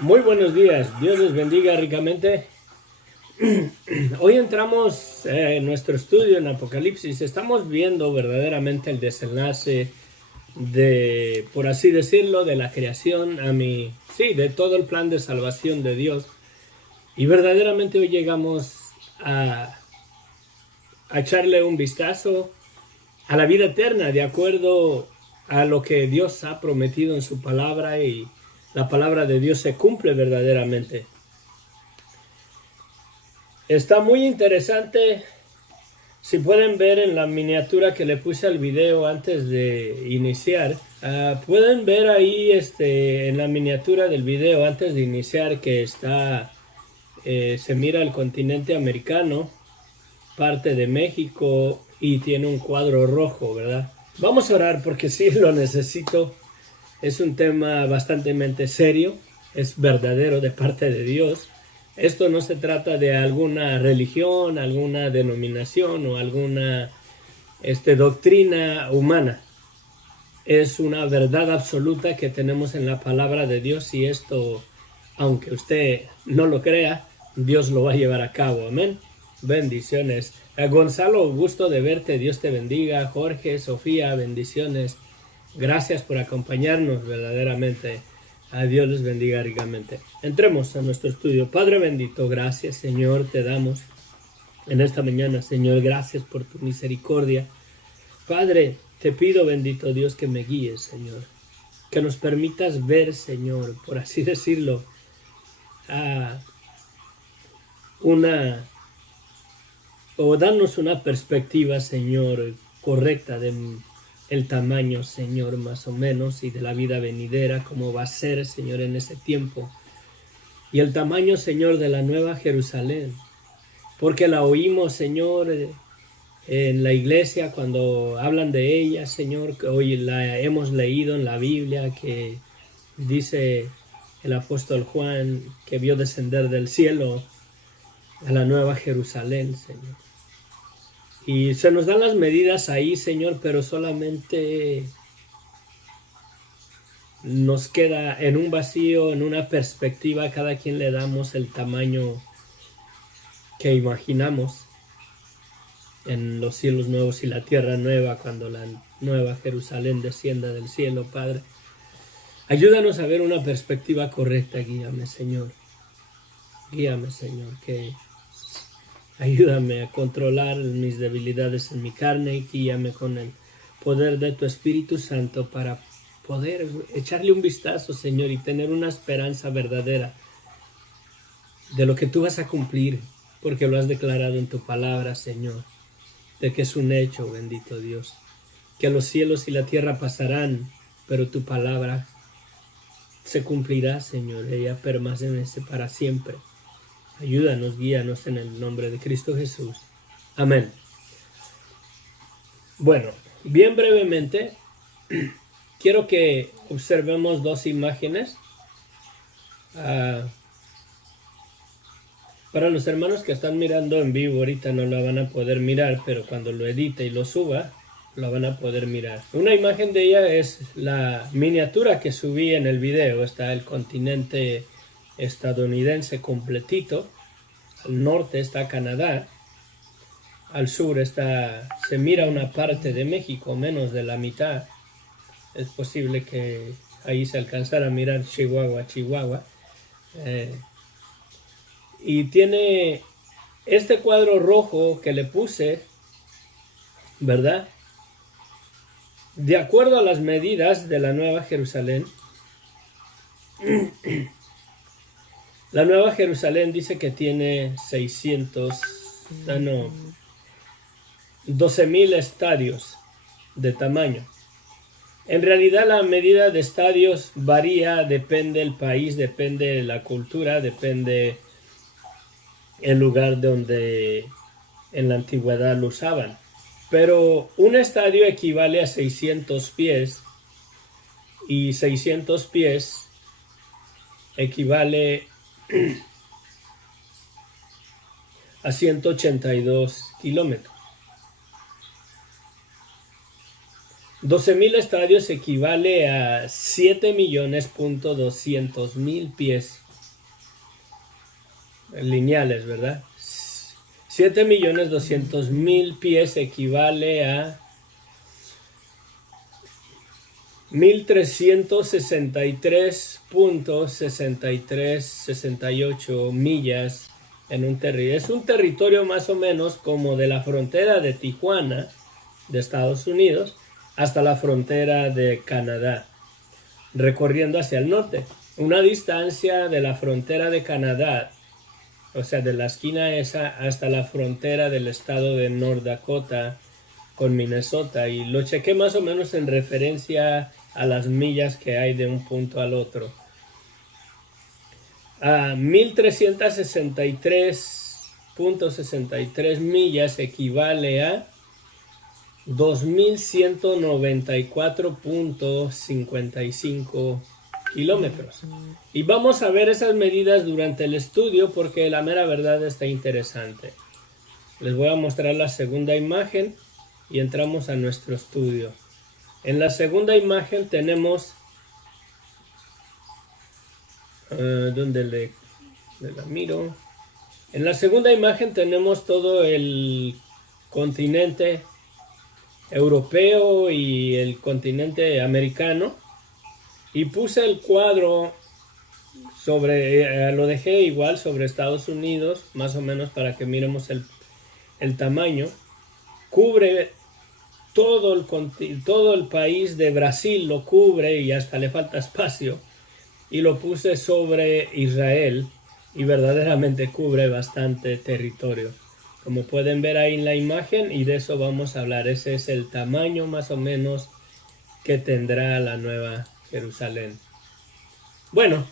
Muy buenos días, Dios les bendiga ricamente. Hoy entramos en nuestro estudio en Apocalipsis. Estamos viendo verdaderamente el desenlace de, por así decirlo, de la creación de todo el plan de salvación de Dios. Y verdaderamente hoy llegamos a, a echarle un vistazo a la vida eterna de acuerdo a lo que Dios ha prometido en su palabra, y la palabra de Dios se cumple verdaderamente. Está muy interesante. Si pueden ver en la miniatura que le puse al video antes de iniciar, pueden ver ahí en la miniatura del video antes de iniciar que está, se mira el continente americano, parte de México, y tiene un cuadro rojo, ¿verdad? Vamos a orar porque sí lo necesito. Es un tema bastante serio, es verdadero de parte de Dios. Esto no se trata de alguna religión, alguna denominación o alguna doctrina humana. Es una verdad absoluta que tenemos en la palabra de Dios, y esto, aunque usted no lo crea, Dios lo va a llevar a cabo. Amén. Bendiciones. Gonzalo, gusto de verte. Dios te bendiga. Jorge, Sofía, bendiciones. Gracias por acompañarnos verdaderamente. A Dios les bendiga ricamente. Entremos a nuestro estudio. Padre bendito, gracias, Señor, te damos en esta mañana, Señor. Gracias por tu misericordia. Padre, te pido, bendito Dios, que me guíes, Señor. Que nos permitas ver, Señor, por así decirlo, darnos una perspectiva, Señor, correcta de el tamaño, Señor, más o menos, y de la vida venidera, cómo va a ser, Señor, en ese tiempo. Y el tamaño, Señor, de la nueva Jerusalén, porque la oímos, Señor, en la iglesia cuando hablan de ella, Señor, que hoy la hemos leído en la Biblia, que dice el apóstol Juan que vio descender del cielo a la nueva Jerusalén, Señor. Y se nos dan las medidas ahí, Señor, pero solamente nos queda en un vacío, en una perspectiva. Cada quien le damos el tamaño que imaginamos en los cielos nuevos y la tierra nueva, cuando la nueva Jerusalén descienda del cielo, Padre. Ayúdanos a ver una perspectiva correcta. Guíame, Señor. Guíame, Señor, que ayúdame a controlar mis debilidades en mi carne, y guíame con el poder de tu Espíritu Santo para poder echarle un vistazo, Señor, y tener una esperanza verdadera de lo que tú vas a cumplir, porque lo has declarado en tu palabra, Señor, de que es un hecho, bendito Dios, que los cielos y la tierra pasarán, pero tu palabra se cumplirá, Señor. Ella permanece para siempre. Ayúdanos, guíanos en el nombre de Cristo Jesús. Amén. Bueno, bien brevemente, quiero que observemos dos imágenes. Para los hermanos que están mirando en vivo, ahorita no la van a poder mirar, pero cuando lo edite y lo suba, la van a poder mirar. Una imagen de ella es la miniatura que subí en el video. Está el continente estadounidense completito. Al norte está Canadá. Al sur se mira una parte de México, menos de la mitad. Es posible que ahí se alcanzara a mirar Chihuahua. Y tiene este cuadro rojo que le puse, ¿verdad? De acuerdo a las medidas de la Nueva Jerusalén, la Nueva Jerusalén dice que tiene 12,000 estadios de tamaño. En realidad la medida de estadios varía, depende del país, depende de la cultura, depende el lugar donde en la antigüedad lo usaban. Pero un estadio equivale a 600 pies, y 600 pies equivale a 182 kilómetros. 12,000 estadios equivale a 7,200,000 pies lineales, ¿verdad? 7.200.000 pies equivale a 1.363.6368 millas en un territorio. Es un territorio más o menos como de la frontera de Tijuana, de Estados Unidos, hasta la frontera de Canadá, recorriendo hacia el norte. Una distancia de la frontera de Canadá, o sea, de la esquina esa hasta la frontera del estado de North Dakota con Minnesota, y lo chequé más o menos en referencia a las millas que hay de un punto al otro. A 1.363.63 millas equivale a 2.194.55 kilómetros. Y vamos a ver esas medidas durante el estudio porque la mera verdad está interesante. Les voy a mostrar la segunda imagen y entramos a nuestro estudio. En la segunda imagen tenemos donde la miro. En la segunda imagen tenemos todo el continente europeo y el continente americano, y puse el cuadro sobre, lo dejé igual sobre Estados Unidos, más o menos para que miremos el tamaño. Cubre todo el país de Brasil, lo cubre y hasta le falta espacio, y lo puse sobre Israel y verdaderamente cubre bastante territorio, como pueden ver ahí en la imagen, y de eso vamos a hablar. Ese es el tamaño más o menos que tendrá la Nueva Jerusalén. Bueno,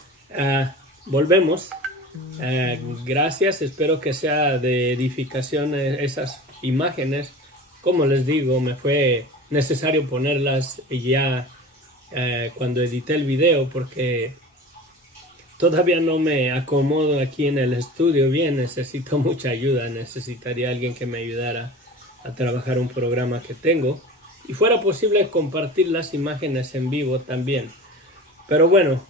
volvemos. Gracias, espero que sea de edificación esas imágenes. Como les digo, me fue necesario ponerlas ya cuando edité el video, porque todavía no me acomodo aquí en el estudio bien. Necesito mucha ayuda, necesitaría alguien que me ayudara a trabajar un programa que tengo, y fuera posible compartir las imágenes en vivo también. Pero bueno,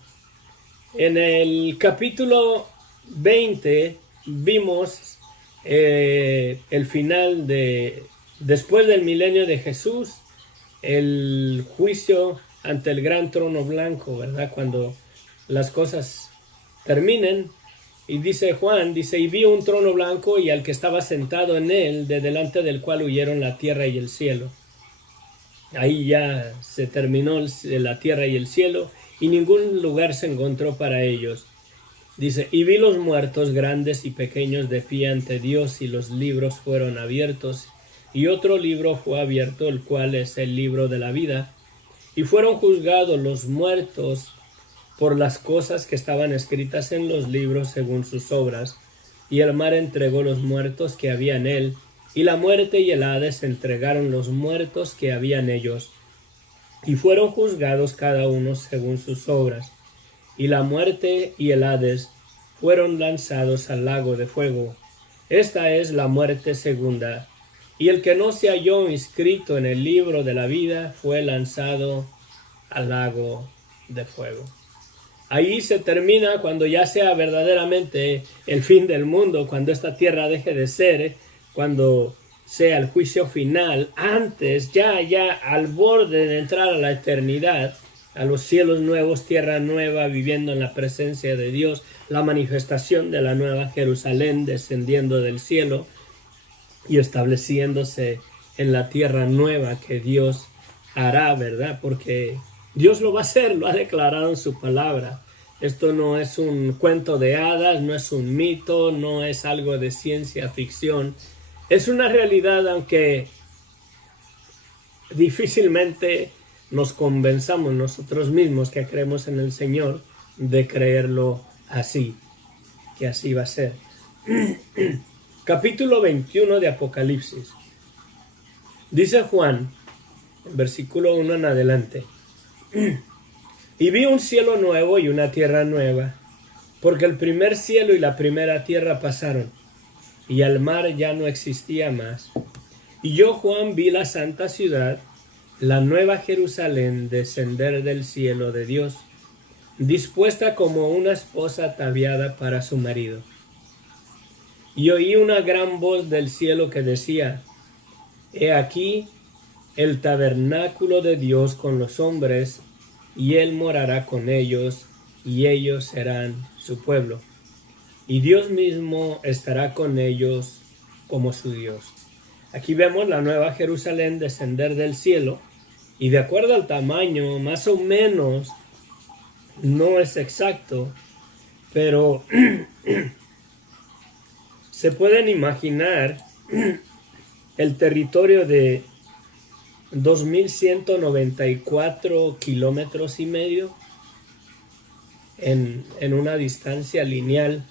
en el capítulo 20 vimos el final de después del milenio de Jesús, el juicio ante el gran trono blanco, ¿verdad? Cuando las cosas terminen, y dice Juan, dice, y vi un trono blanco y al que estaba sentado en él, de delante del cual huyeron la tierra y el cielo. Ahí ya se terminó la tierra y el cielo, y ningún lugar se encontró para ellos. Dice, y vi los muertos grandes y pequeños de pie ante Dios, y los libros fueron abiertos, y otro libro fue abierto, el cual es el libro de la vida, y fueron juzgados los muertos por las cosas que estaban escritas en los libros según sus obras, y el mar entregó los muertos que había en él, y la muerte y el Hades entregaron los muertos que había en ellos, y fueron juzgados cada uno según sus obras. Y la muerte y el Hades fueron lanzados al lago de fuego. Esta es la muerte segunda. Y el que no se halló inscrito en el libro de la vida fue lanzado al lago de fuego. Ahí se termina, cuando ya sea verdaderamente el fin del mundo, cuando esta tierra deje de ser, cuando sea el juicio final. Antes, ya al borde de entrar a la eternidad, a los cielos nuevos, tierra nueva, viviendo en la presencia de Dios, la manifestación de la Nueva Jerusalén descendiendo del cielo y estableciéndose en la tierra nueva que Dios hará, ¿verdad? Porque Dios lo va a hacer, lo ha declarado en su palabra. Esto no es un cuento de hadas, no es un mito, no es algo de ciencia ficción. Es una realidad, aunque difícilmente nos convenzamos nosotros mismos que creemos en el Señor de creerlo así, que así va a ser. Capítulo 21 de Apocalipsis. Dice Juan, versículo 1 en adelante. Y vi un cielo nuevo y una tierra nueva, porque el primer cielo y la primera tierra pasaron, y el mar ya no existía más. Y yo, Juan, vi la santa ciudad, la nueva Jerusalén, descender del cielo de Dios, dispuesta como una esposa ataviada para su marido. Y oí una gran voz del cielo que decía: He aquí el tabernáculo de Dios con los hombres, y Él morará con ellos, y ellos serán su pueblo. Y Dios mismo estará con ellos como su Dios. Aquí vemos la nueva Jerusalén descender del cielo, y de acuerdo al tamaño, más o menos, no es exacto, pero se pueden imaginar el territorio de 2.194 kilómetros y medio en una distancia lineal.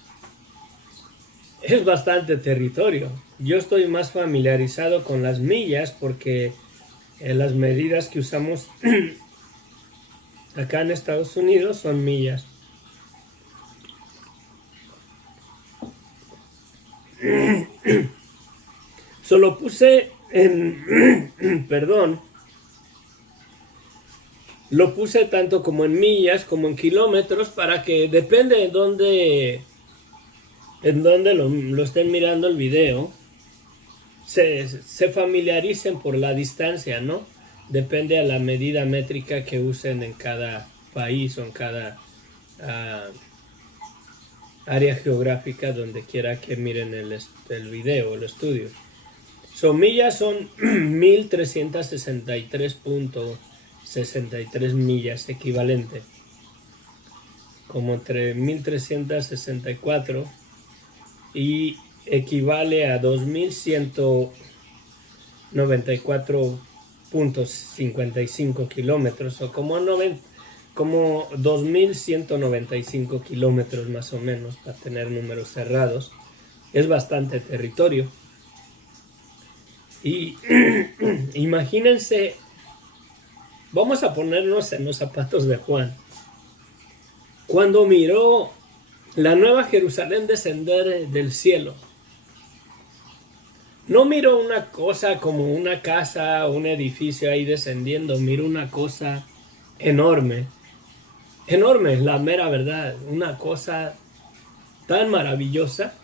Es bastante territorio. Yo estoy más familiarizado con las millas porque las medidas que usamos acá en Estados Unidos son millas. Solo puse perdón, lo puse tanto como en millas como en kilómetros para que depende de dónde, en dónde lo estén mirando el video, se familiaricen por la distancia, ¿no? Depende a la medida métrica que usen en cada país o en cada área geográfica donde quiera que miren el video, el estudio. Millas son 1.363.63 millas equivalente, como entre 1.364 y equivale a 2.194.55 kilómetros, o como 2.195 kilómetros más o menos, para tener números cerrados. Es bastante territorio. Y imagínense, vamos a ponernos en los zapatos de Juan. Cuando miró la nueva Jerusalén descender del cielo, no miró una cosa como una casa o un edificio ahí descendiendo, miró una cosa enorme. Enorme es la mera verdad, una cosa tan maravillosa.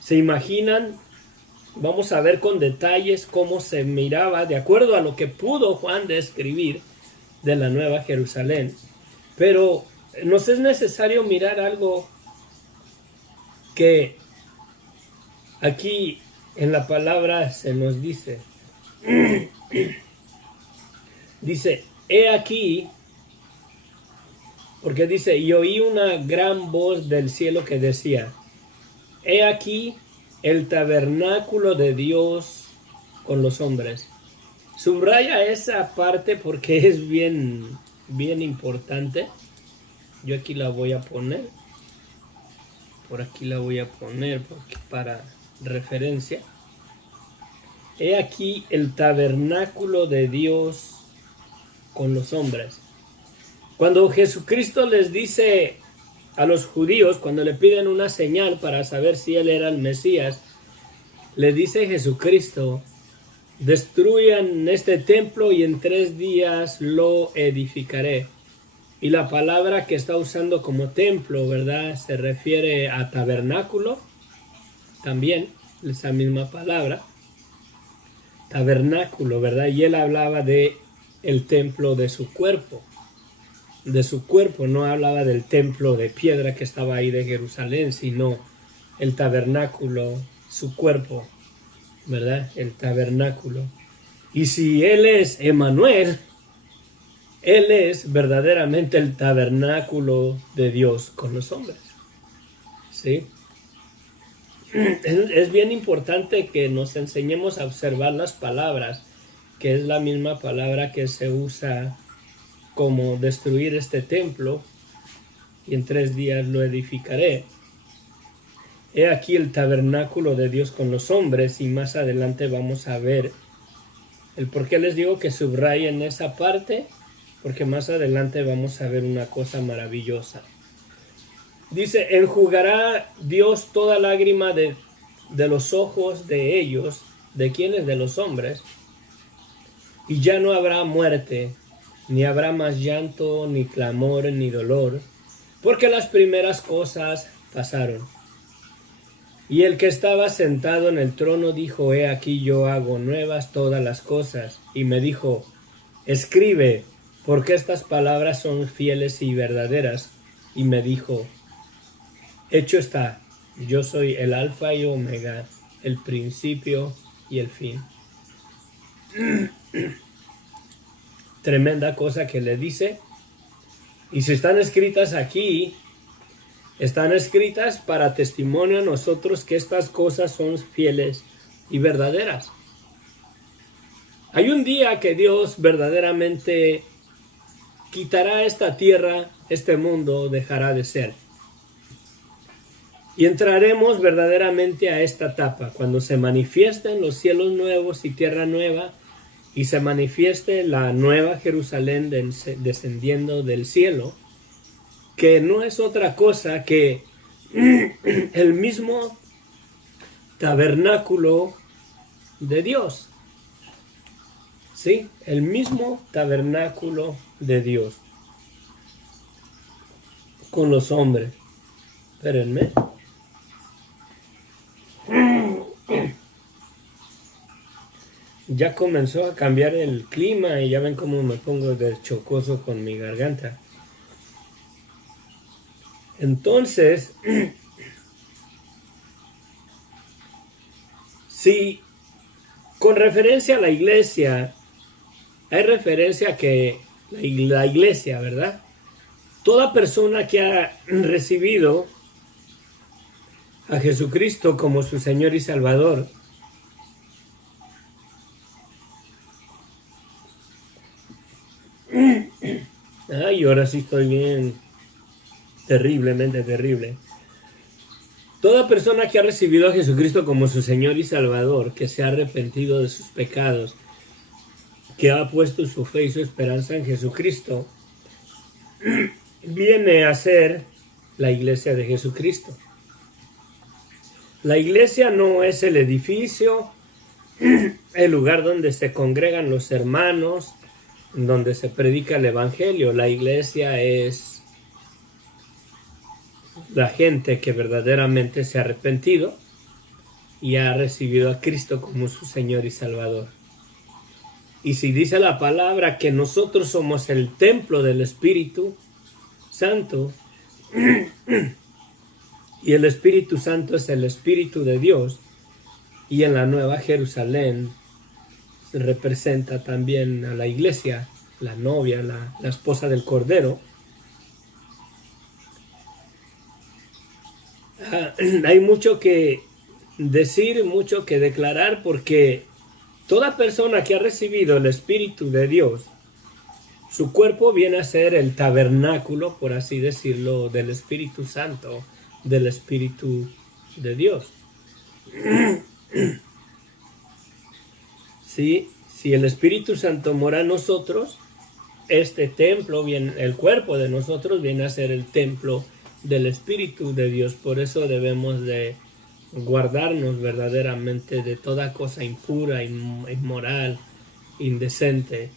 ¿Se imaginan? Vamos a ver con detalles cómo se miraba, de acuerdo a lo que pudo Juan describir de la nueva Jerusalén. Pero nos es necesario mirar algo que aquí en la palabra se nos dice. Dice, he aquí, porque dice, y oí una gran voz del cielo que decía, he aquí el tabernáculo de Dios con los hombres. Subraya esa parte porque es bien importante. Yo aquí la voy a poner. Por aquí la voy a poner porque para referencia. He aquí el tabernáculo de Dios con los hombres. Cuando Jesucristo les dice a los judíos, cuando le piden una señal para saber si él era el Mesías, le dice Jesucristo, destruyan este templo y en 3 días lo edificaré. Y la palabra que está usando como templo, ¿verdad? Se refiere a tabernáculo, también, esa misma palabra, tabernáculo, ¿verdad? Y él hablaba de el templo de su cuerpo. No hablaba del templo de piedra que estaba ahí de Jerusalén, sino el tabernáculo, su cuerpo, ¿verdad? El tabernáculo. Y si él es Emmanuel, él es verdaderamente el tabernáculo de Dios con los hombres, ¿sí? Es bien importante que nos enseñemos a observar las palabras, que es la misma palabra que se usa como destruir este templo y en 3 días lo edificaré. He aquí el tabernáculo de Dios con los hombres, y más adelante vamos a ver el por qué les digo que subrayen esa parte, porque más adelante vamos a ver una cosa maravillosa. Dice, enjugará Dios toda lágrima de los ojos de ellos. ¿De quiénes? De los hombres. Y ya no habrá muerte, ni habrá más llanto, ni clamor, ni dolor, porque las primeras cosas pasaron. Y el que estaba sentado en el trono dijo: He aquí yo hago nuevas todas las cosas. Y me dijo: Escribe, porque estas palabras son fieles y verdaderas. Y me dijo: Hecho está, yo soy el Alfa y Omega, el principio y el fin. Tremenda cosa que le dice. Y si están escritas aquí, están escritas para testimonio a nosotros que estas cosas son fieles y verdaderas. Hay un día que Dios verdaderamente quitará esta tierra, este mundo dejará de ser. Y entraremos verdaderamente a esta etapa, cuando se manifiesten los cielos nuevos y tierra nueva, y se manifieste la nueva Jerusalén descendiendo del cielo, que no es otra cosa que el mismo tabernáculo de Dios. ¿Sí? El mismo tabernáculo de Dios con los hombres. Espérenme. Ya comenzó a cambiar el clima y ya ven cómo me pongo de chocoso con mi garganta. Entonces, si con referencia a la iglesia, hay referencia a que la iglesia, ¿verdad? Toda persona que ha recibido a Jesucristo como su Señor y Salvador, ay, ahora sí estoy bien, terriblemente terrible. Toda persona que ha recibido a Jesucristo como su Señor y Salvador, que se ha arrepentido de sus pecados, que ha puesto su fe y su esperanza en Jesucristo, viene a ser la iglesia de Jesucristo. La iglesia no es el edificio, el lugar donde se congregan los hermanos, donde se predica el evangelio. La iglesia es la gente que verdaderamente se ha arrepentido y ha recibido a Cristo como su Señor y Salvador. Y si dice la palabra que nosotros somos el templo del Espíritu Santo, y el Espíritu Santo es el Espíritu de Dios, y en la Nueva Jerusalén se representa también a la iglesia, la novia, la esposa del Cordero. Hay mucho que decir, mucho que declarar, porque toda persona que ha recibido el Espíritu de Dios, su cuerpo viene a ser el tabernáculo, por así decirlo, del Espíritu Santo, del Espíritu de Dios. Sí, si el Espíritu Santo mora en nosotros, este templo, el cuerpo de nosotros viene a ser el templo del Espíritu de Dios. Por eso debemos de guardarnos verdaderamente de toda cosa impura, inmoral, indecente.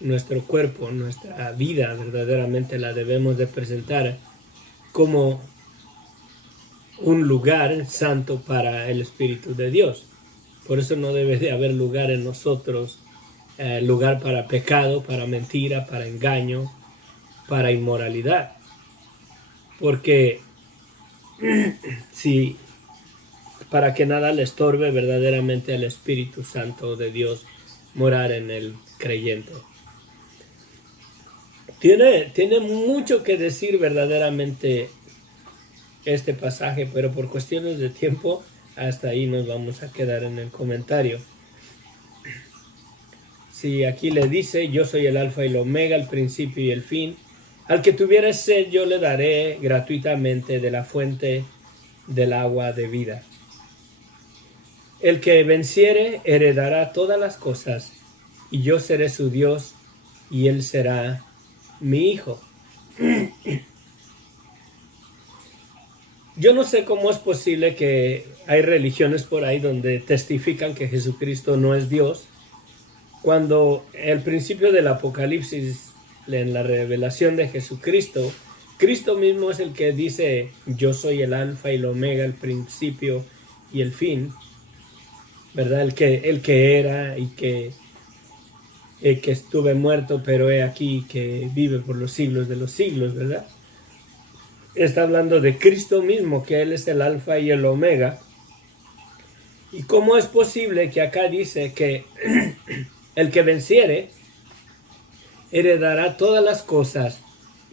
Nuestro cuerpo, nuestra vida verdaderamente la debemos de presentar como un lugar santo para el Espíritu de Dios. Por eso no debe de haber lugar en nosotros, lugar para pecado, para mentira, para engaño, para inmoralidad. Porque si para que nada le estorbe verdaderamente al Espíritu Santo de Dios morar en el creyente. Tiene mucho que decir verdaderamente este pasaje, pero por cuestiones de tiempo, hasta ahí nos vamos a quedar en el comentario. Si aquí le dice: yo soy el Alfa y el Omega, el principio y el fin. Al que tuviere sed, yo le daré gratuitamente de la fuente del agua de vida. El que venciere heredará todas las cosas, y yo seré su Dios, y él será mi hijo. Yo no sé cómo es posible que hay religiones por ahí donde testifican que Jesucristo no es Dios, cuando el principio del Apocalipsis, en la revelación de Jesucristo, Cristo mismo es el que dice: yo soy el Alfa y el Omega, el principio y el fin, ¿verdad? El que era y que estuve muerto, pero he aquí que vive por los siglos de los siglos, ¿verdad? Está hablando de Cristo mismo, que Él es el alfa y el omega. ¿Y cómo es posible que acá dice que el que venciere heredará todas las cosas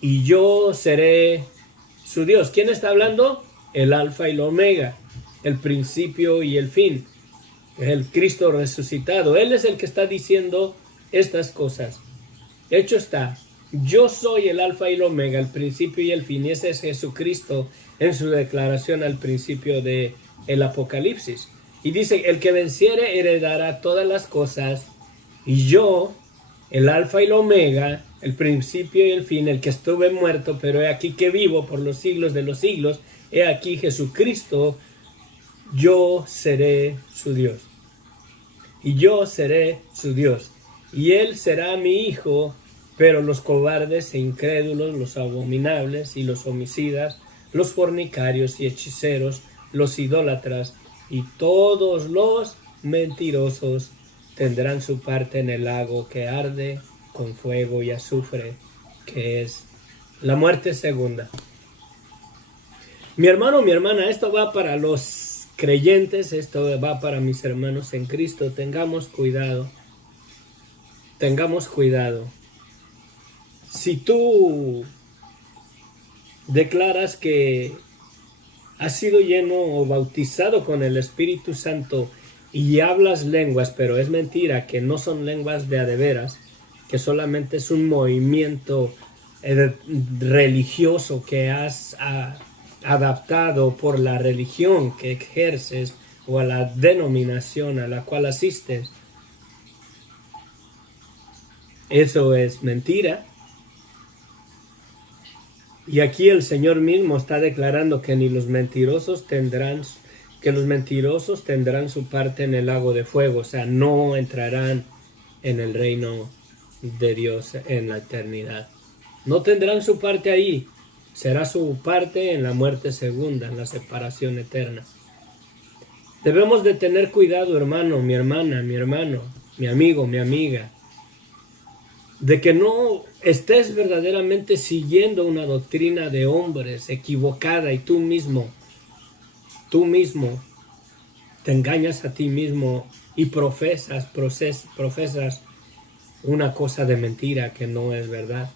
y yo seré su Dios? ¿Quién está hablando? El alfa y el omega, el principio y el fin. El Cristo resucitado. Él es el que está diciendo estas cosas. Hecho está, yo soy el alfa y el omega, el principio y el fin. Y ese es Jesucristo en su declaración al principio de el Apocalipsis. Y dice, el que venciere heredará todas las cosas. Y yo, el alfa y el omega, el principio y el fin, el que estuve muerto, pero he aquí que vivo por los siglos de los siglos, he aquí Jesucristo, yo seré su Dios. Y yo seré su Dios. Y él será mi hijo, pero los cobardes e incrédulos, los abominables y los homicidas, los fornicarios y hechiceros, los idólatras y todos los mentirosos tendrán su parte en el lago que arde con fuego y azufre, que es la muerte segunda. Mi hermano, mi hermana, esto va para los creyentes, esto va para mis hermanos en Cristo. Tengamos cuidado. Tengamos cuidado. Si tú declaras que has sido lleno o bautizado con el Espíritu Santo y hablas lenguas, pero es mentira, que no son lenguas de a de veras, que solamente es un movimiento religioso que has adaptado por la religión que ejerces o a la denominación a la cual asistes, eso es mentira. Y aquí el Señor mismo está declarando que ni los mentirosos tendrán su parte en el lago de fuego, o sea, no entrarán en el reino de Dios en la eternidad. No tendrán su parte ahí. Será su parte en la muerte segunda, en la separación eterna. Debemos de tener cuidado, hermano, mi hermana, mi hermano, mi amigo, mi amiga, de que no estés verdaderamente siguiendo una doctrina de hombres equivocada y tú mismo te engañas a ti mismo y profesas una cosa de mentira que no es verdad.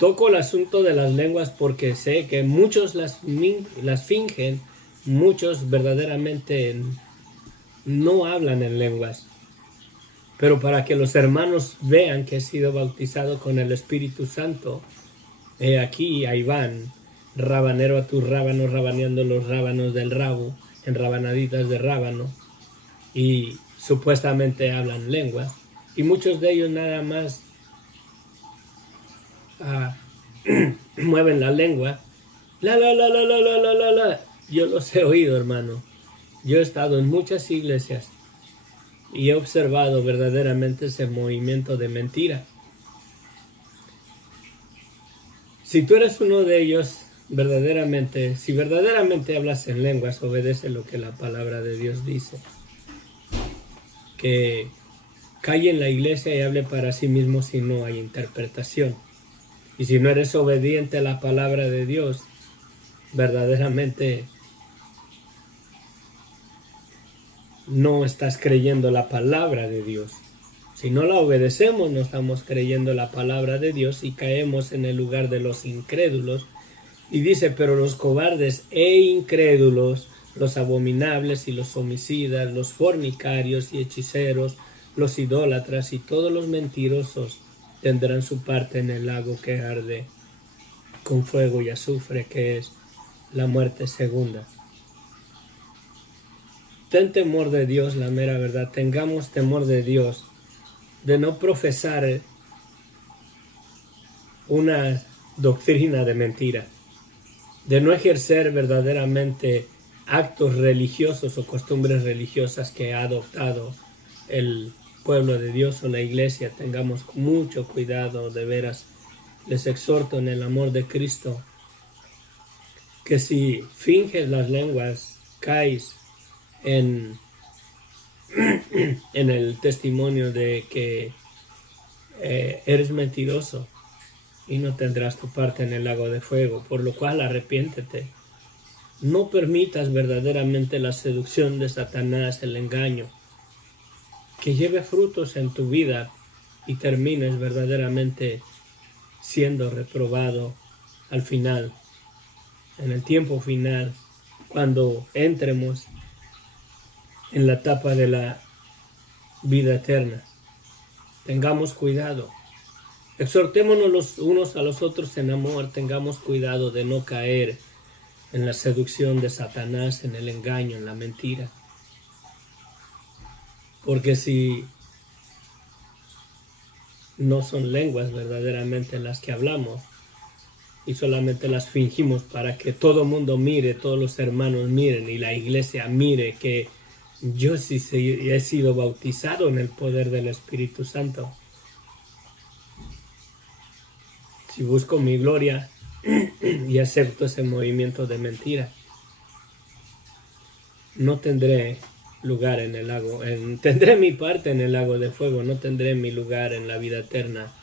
Toco el asunto de las lenguas porque sé que muchos las fingen, muchos verdaderamente no hablan en lenguas. Pero para que los hermanos vean que he sido bautizado con el Espíritu Santo, he aquí, ahí van, rabanero a tus rábanos, rabaneando los rábanos del rabo, en rabanaditas de rábano, y supuestamente hablan lenguas. Y muchos de ellos nada más mueven la lengua, la. Yo los he oído, hermano. Yo he estado en muchas iglesias y he observado verdaderamente ese movimiento de mentira. Si tú eres uno de ellos, si verdaderamente hablas en lenguas, obedece lo que la palabra de Dios dice. Que calle en la iglesia y hable para sí mismo si no hay interpretación. Y si no eres obediente a la palabra de Dios, verdaderamente no estás creyendo la palabra de Dios. Si no la obedecemos, no estamos creyendo la palabra de Dios y caemos en el lugar de los incrédulos. Y dice, pero los cobardes e incrédulos, los abominables y los homicidas, los fornicarios y hechiceros, los idólatras y todos los mentirosos tendrán su parte en el lago que arde con fuego y azufre, que es la muerte segunda. Ten temor de Dios, la mera verdad. Tengamos temor de Dios, de no profesar una doctrina de mentira, de no ejercer verdaderamente actos religiosos o costumbres religiosas que ha adoptado el pueblo de Dios o la iglesia. Tengamos mucho cuidado, de veras. Les exhorto en el amor de Cristo que si finges las lenguas, caes en el testimonio de que eres mentiroso y no tendrás tu parte en el lago de fuego, por lo cual arrepiéntete. No permitas verdaderamente la seducción de Satanás, el engaño, que lleve frutos en tu vida y termines verdaderamente siendo reprobado al final, en el tiempo final, cuando entremos en la etapa de la vida eterna. Tengamos cuidado. Exhortémonos los unos a los otros en amor. Tengamos cuidado de no caer en la seducción de Satanás, en el engaño, en la mentira. Porque si no son lenguas verdaderamente las que hablamos y solamente las fingimos para que todo el mundo mire, todos los hermanos miren y la iglesia mire que yo sí he sido bautizado en el poder del Espíritu Santo. Si busco mi gloria y acepto ese movimiento de mentira, no tendré lugar en el lago, tendré mi parte en el lago de fuego, no tendré mi lugar en la vida eterna.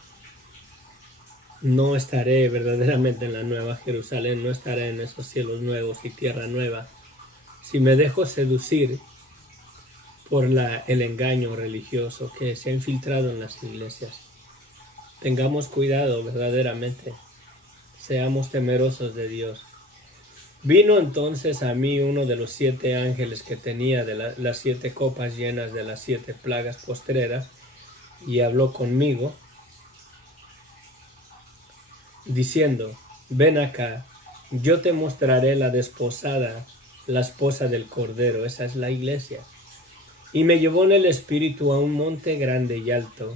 No estaré verdaderamente en la nueva Jerusalén, no estaré en esos cielos nuevos y tierra nueva. Si me dejo seducir por el engaño religioso que se ha infiltrado en las iglesias. Tengamos cuidado verdaderamente, seamos temerosos de Dios. Vino entonces a mí uno de los 7 ángeles que tenía de las 7 copas llenas de las 7 plagas postreras y habló conmigo, diciendo, ven acá, yo te mostraré la desposada, la esposa del Cordero, esa es la iglesia. Y me llevó en el espíritu a un monte grande y alto,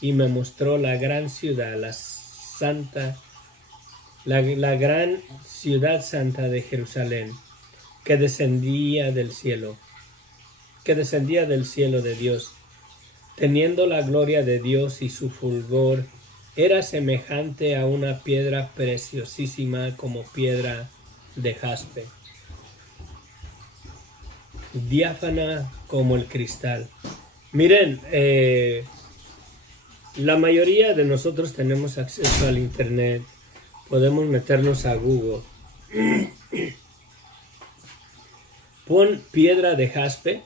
y me mostró la gran ciudad, la santa, la gran ciudad santa de Jerusalén, que descendía del cielo de Dios, teniendo la gloria de Dios, y su fulgor era semejante a una piedra preciosísima como piedra de jaspe, diáfana como el cristal. Miren, la mayoría de nosotros tenemos acceso al internet, podemos meternos a Google. Pon piedra de jaspe,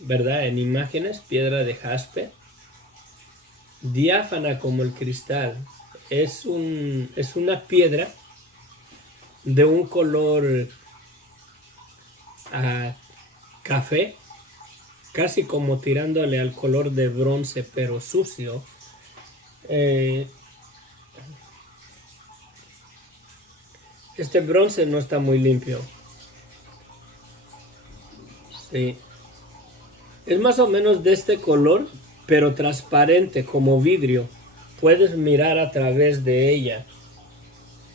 ¿verdad? En imágenes, piedra de jaspe, diáfana como el cristal. Es una piedra de un color café, casi como tirándole al color de bronce, pero sucio. Este bronce no está muy limpio. Sí. Es más o menos de este color, pero transparente como vidrio. Puedes mirar a través de ella.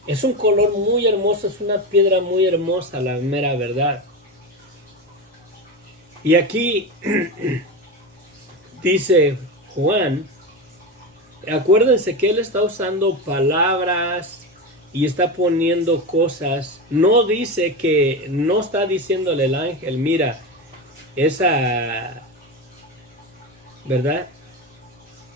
Es un color muy hermoso, es una piedra muy hermosa, la mera verdad. Y aquí dice Juan, acuérdense que él está usando palabras y está poniendo cosas. No dice que, no está diciéndole el ángel, mira, esa, ¿verdad?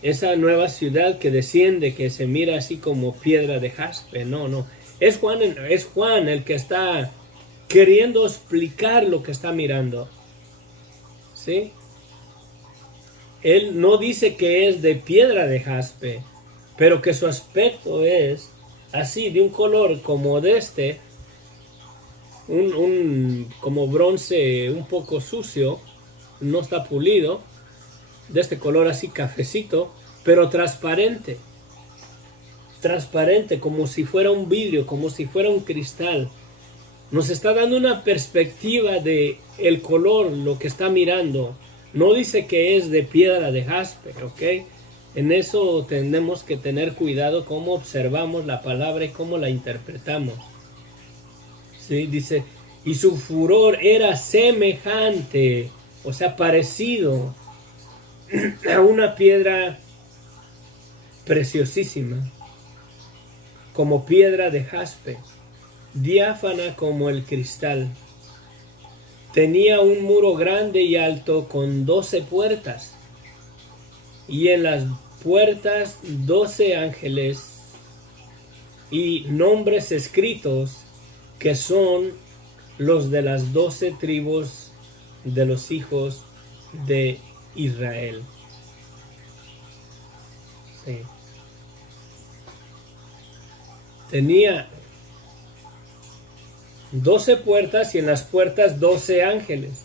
Esa nueva ciudad que desciende, que se mira así como piedra de jaspe. No. Es Juan el que está queriendo explicar lo que está mirando. ¿Sí? Él no dice que es de piedra de jaspe, pero que su aspecto es así, de un color como de este, como bronce un poco sucio, no está pulido, de este color así cafecito, pero transparente, como si fuera un vidrio, como si fuera un cristal. Nos está dando una perspectiva de el color, lo que está mirando. No dice que es de piedra de jaspe, ¿ok? En eso tenemos que tener cuidado cómo observamos la palabra y cómo la interpretamos. ¿Sí? Dice, y su furor era semejante, o sea, parecido a una piedra preciosísima, como piedra de jaspe, diáfana como el cristal. Tenía un muro grande y alto con 12 puertas, y en las puertas 12 ángeles y nombres escritos que son los de las 12 tribus de los hijos de Israel. Sí. Tenía 12 puertas y en las puertas 12 ángeles.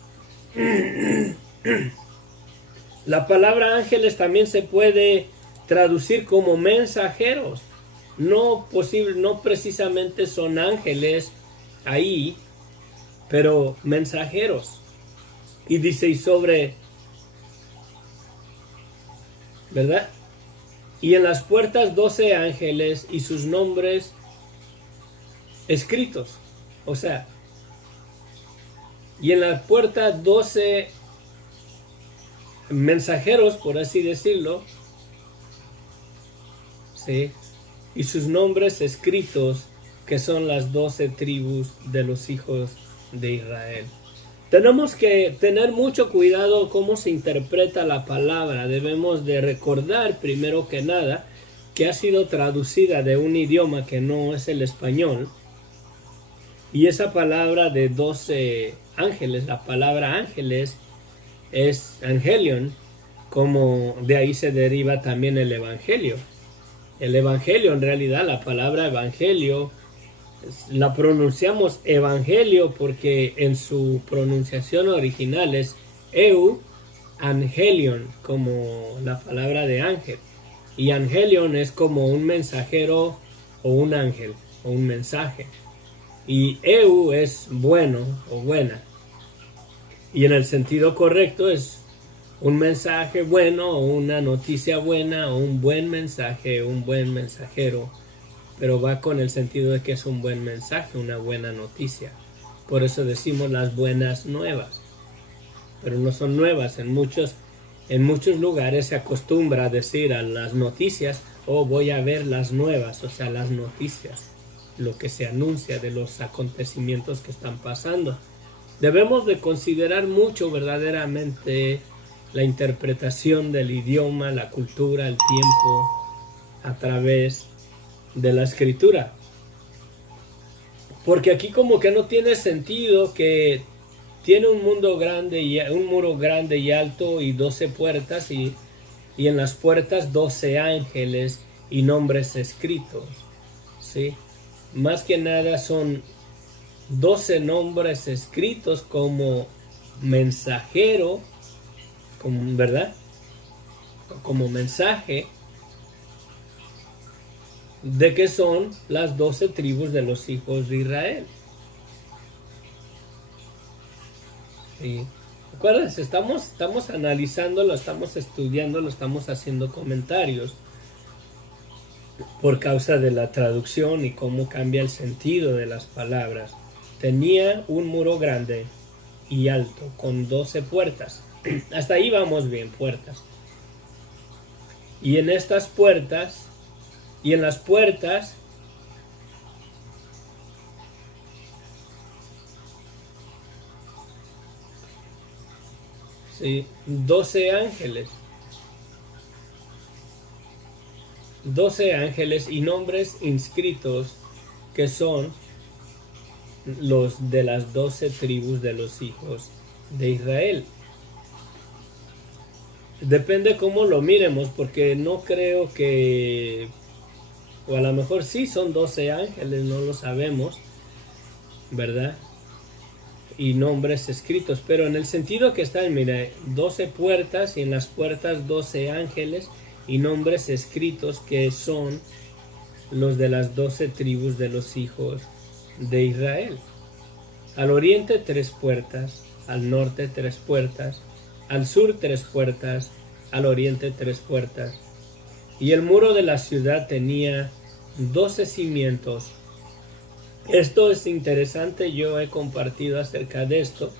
La palabra ángeles también se puede traducir como mensajeros. No precisamente son ángeles ahí, pero mensajeros. Y dice, y sobre, ¿verdad? Y en las puertas 12 ángeles y sus nombres escritos. O sea, y en la puerta 12 mensajeros, por así decirlo, ¿sí? Y sus nombres escritos, que son las 12 tribus de los hijos de Israel. Tenemos que tener mucho cuidado cómo se interpreta la palabra. Debemos de recordar, primero que nada, que ha sido traducida de un idioma que no es el español. Y esa palabra de 12 ángeles, la palabra ángeles es angelion, como de ahí se deriva también el evangelio. El evangelio, en realidad, la palabra evangelio, la pronunciamos evangelio porque en su pronunciación original es angelion, como la palabra de ángel. Y angelion es como un mensajero o un ángel o un mensaje. Y es bueno o buena. Y en el sentido correcto es un mensaje bueno o una noticia buena o un buen mensaje, un buen mensajero. Pero va con el sentido de que es un buen mensaje, una buena noticia. Por eso decimos las buenas nuevas. Pero no son nuevas. En muchos lugares se acostumbra a decir a las noticias, voy a ver las nuevas, o sea, las noticias. Lo que se anuncia de los acontecimientos que están pasando. Debemos de considerar mucho verdaderamente la interpretación del idioma, la cultura, el tiempo a través de la escritura. Porque aquí como que no tiene sentido que tiene un muro grande y alto y 12 puertas y en las puertas 12 ángeles y nombres escritos, ¿sí? Más que nada son 12 nombres escritos como mensajero, ¿verdad? Como mensaje de que son las 12 tribus de los hijos de Israel. ¿Sí? Acuérdense, estamos analizándolo, estamos estudiándolo, estamos haciendo comentarios por causa de la traducción y cómo cambia el sentido de las palabras. Tenía un muro grande y alto con 12 puertas. Hasta ahí vamos bien, puertas. Y en estas puertas, y en las puertas, ¿sí? 12 ángeles. 12 ángeles y nombres inscritos que son los de las 12 tribus de los hijos de Israel. Depende cómo lo miremos, porque no creo que, o a lo mejor sí son 12 ángeles, no lo sabemos, ¿verdad? Y nombres escritos, pero en el sentido que están, mira, 12 puertas y en las puertas 12 ángeles y nombres escritos que son los de las 12 tribus de los hijos de Israel. Al oriente 3 puertas, al norte 3 puertas, al sur 3 puertas, al oriente 3 puertas. Y el muro de la ciudad tenía 12 cimientos. Esto es interesante, yo he compartido acerca de esto,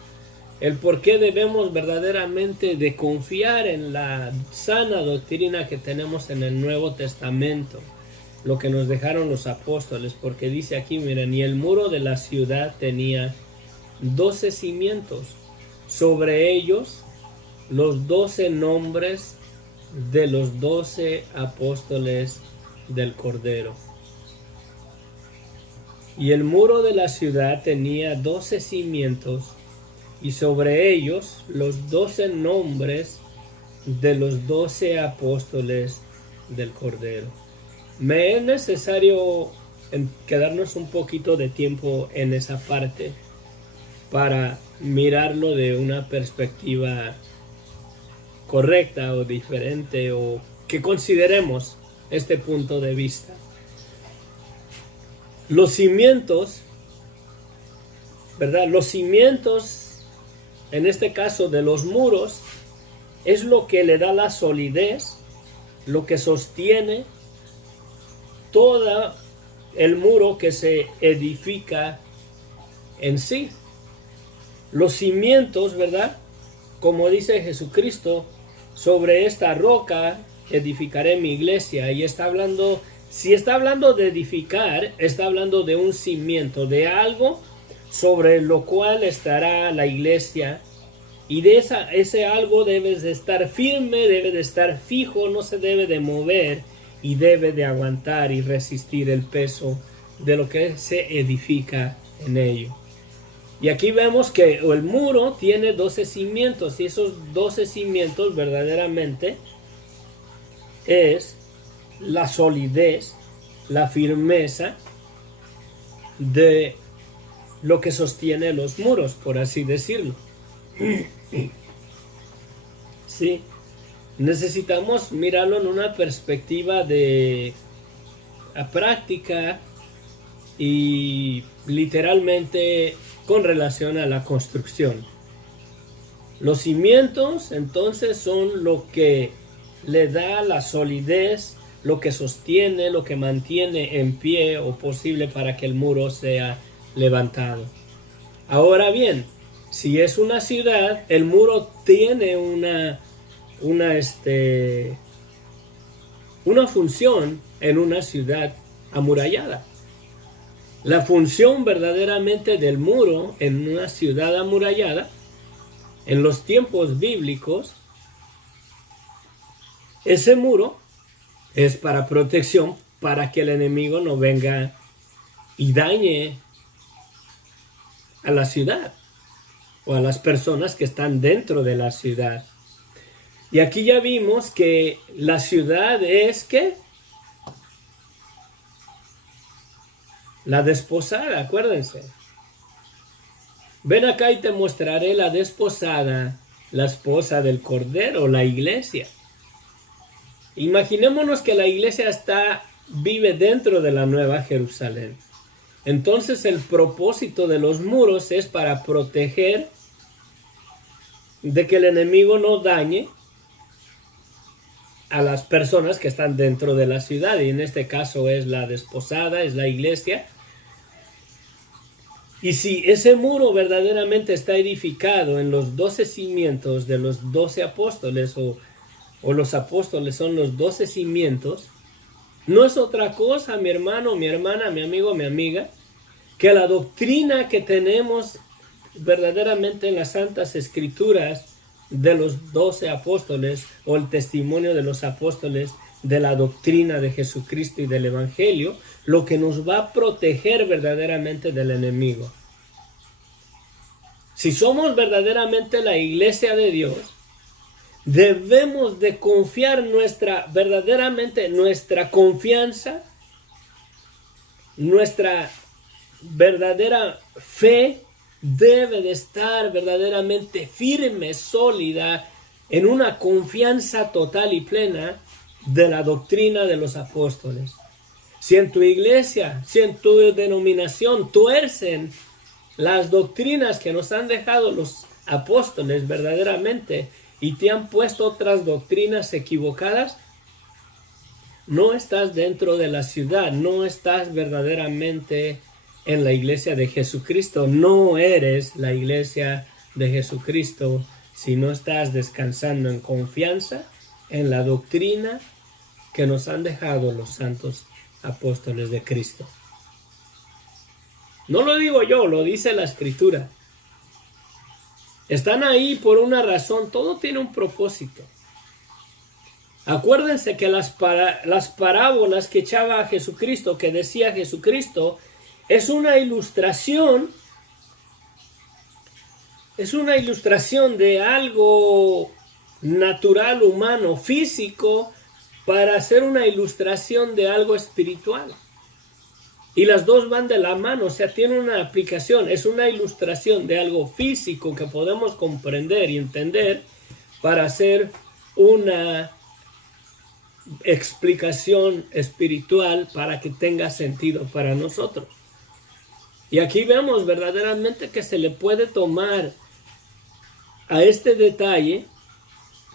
el por qué debemos verdaderamente de confiar en la sana doctrina que tenemos en el Nuevo Testamento. lo que nos dejaron los apóstoles, porque dice aquí, miren, y el muro de la ciudad tenía 12 cimientos, sobre ellos los 12 nombres de los 12 apóstoles del Cordero. Y el muro de la ciudad tenía 12 cimientos, y sobre ellos los 12 nombres de los 12 apóstoles del Cordero. Me es necesario quedarnos un poquito de tiempo en esa parte para mirarlo de una perspectiva correcta o diferente, o que consideremos este punto de vista. Los cimientos, ¿verdad? Los cimientos, en este caso de los muros, es lo que le da la solidez, lo que sostiene todo el muro que se edifica en sí. Los cimientos, ¿verdad? Como dice Jesucristo, sobre esta roca edificaré mi iglesia. Y está hablando, si está hablando de edificar, está hablando de un cimiento, de algo sobre lo cual estará la iglesia. Y de ese algo debe de estar firme, debe de estar fijo, no se debe de mover y debe de aguantar y resistir el peso de lo que se edifica en ello. Y aquí vemos que el muro tiene 12 cimientos, y esos 12 cimientos verdaderamente es la solidez, la firmeza de lo que sostiene los muros, por así decirlo. Sí, necesitamos mirarlo en una perspectiva de práctica y literalmente con relación a la construcción. Los cimientos entonces son lo que le da la solidez, lo que sostiene, lo que mantiene en pie o posible para que el muro sea levantado. Ahora bien, si es una ciudad, el muro tiene una función en una ciudad amurallada. La función verdaderamente del muro en una ciudad amurallada, en los tiempos bíblicos, ese muro es para protección, para que el enemigo no venga y dañe a la ciudad o a las personas que están dentro de la ciudad. Y aquí ya vimos que la ciudad es ¿qué? La desposada, acuérdense. Ven acá y te mostraré la desposada, la esposa del Cordero, la iglesia. Imaginémonos que la iglesia vive dentro de la Nueva Jerusalén. Entonces el propósito de los muros es para proteger de que el enemigo no dañe a las personas que están dentro de la ciudad, y en este caso es la desposada, es la iglesia. Y si ese muro verdaderamente está edificado en los 12 cimientos de los 12 apóstoles, o los apóstoles son los 12 cimientos, no es otra cosa, mi hermano, mi hermana, mi amigo, mi amiga, que la doctrina que tenemos verdaderamente en las Santas Escrituras de los 12 apóstoles, o el testimonio de los apóstoles de la doctrina de Jesucristo y del Evangelio, lo que nos va a proteger verdaderamente del enemigo. Si somos verdaderamente la iglesia de Dios, debemos de confiar verdaderamente nuestra confianza, nuestra verdadera fe debe de estar verdaderamente firme, sólida, en una confianza total y plena de la doctrina de los apóstoles. Si en tu iglesia, si en tu denominación tuercen las doctrinas que nos han dejado los apóstoles verdaderamente y te han puesto otras doctrinas equivocadas, no estás dentro de la ciudad, no estás verdaderamente en la iglesia de Jesucristo, no eres la iglesia de Jesucristo si no estás descansando en confianza en la doctrina que nos han dejado los santos apóstoles de Cristo. No lo digo yo, lo dice la Escritura. Están ahí por una razón, todo tiene un propósito. Acuérdense que las parábolas que echaba Jesucristo, que decía Jesucristo, es una ilustración de algo natural, humano, físico, para hacer una ilustración de algo espiritual. Y las dos van de la mano, o sea, tiene una aplicación. Es una ilustración de algo físico que podemos comprender y entender para hacer una explicación espiritual para que tenga sentido para nosotros. Y aquí vemos verdaderamente que se le puede tomar a este detalle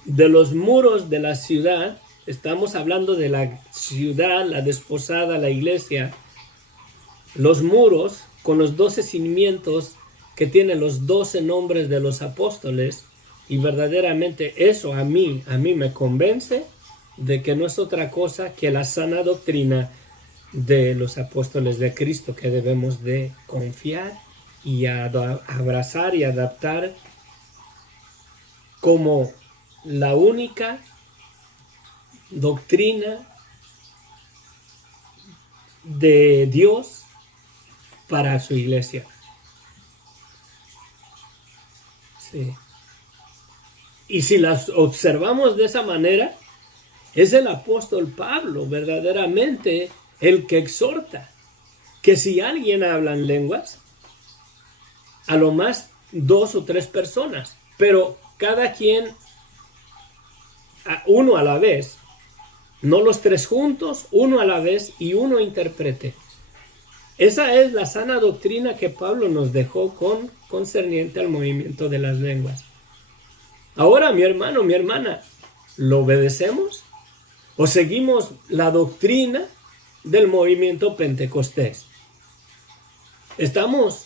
de los muros de la ciudad. Estamos hablando de la ciudad, la desposada, la iglesia. Los muros con los 12 cimientos que tienen los 12 nombres de los apóstoles. Y verdaderamente eso a mí me convence de que no es otra cosa que la sana doctrina de los apóstoles de Cristo, que debemos de confiar y abrazar y adaptar como la única doctrina de Dios para su iglesia. Sí. Y si las observamos de esa manera, es el apóstol Pablo verdaderamente el que exhorta que si alguien habla en lenguas, a lo más 2 o 3 personas, pero cada quien uno a la vez, no los 3 juntos, uno a la vez y uno interprete. Esa es la sana doctrina que Pablo nos dejó concerniente al movimiento de las lenguas. Ahora, mi hermano, mi hermana, ¿lo obedecemos? ¿O seguimos la doctrina del movimiento Pentecostés? ¿Estamos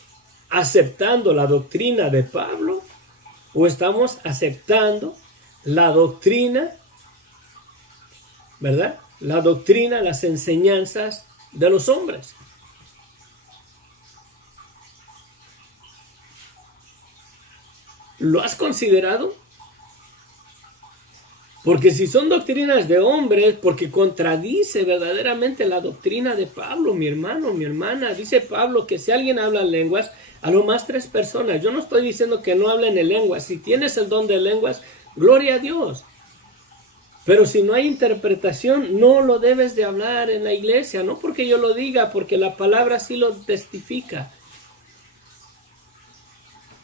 aceptando la doctrina de Pablo o estamos aceptando la doctrina, ¿verdad? La doctrina, las enseñanzas de los hombres? ¿Lo has considerado? Porque si son doctrinas de hombres, porque contradice verdaderamente la doctrina de Pablo, mi hermano, mi hermana. Dice Pablo que si alguien habla en lenguas, a lo más 3 personas. Yo no estoy diciendo que no hablen en lenguas. Si tienes el don de lenguas, gloria a Dios. Pero si no hay interpretación, no lo debes de hablar en la iglesia. No porque yo lo diga, porque la palabra sí lo testifica.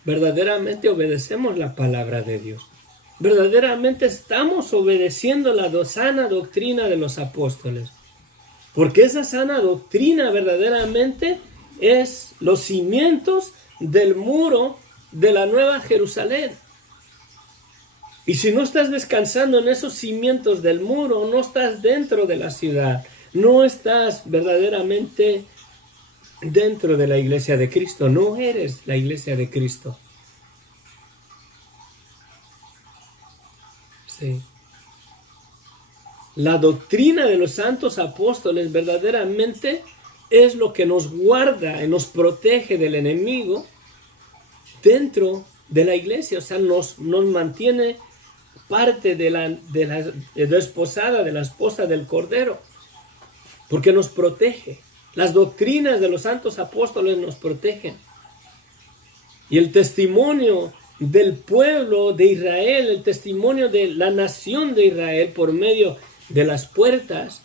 Verdaderamente obedecemos la palabra de Dios. Verdaderamente estamos obedeciendo la sana doctrina de los apóstoles. Porque esa sana doctrina verdaderamente es los cimientos del muro de la Nueva Jerusalén. Y si no estás descansando en esos cimientos del muro, no estás dentro de la ciudad. No estás verdaderamente dentro de la iglesia de Cristo. No eres la iglesia de Cristo. Sí. La doctrina de los santos apóstoles verdaderamente es lo que nos guarda y nos protege del enemigo dentro de la iglesia. O sea, nos mantiene parte de la desposada, de la esposa del Cordero, porque nos protege. Las doctrinas de los santos apóstoles nos protegen. Y el testimonio del pueblo de Israel, el testimonio de la nación de Israel por medio de las puertas,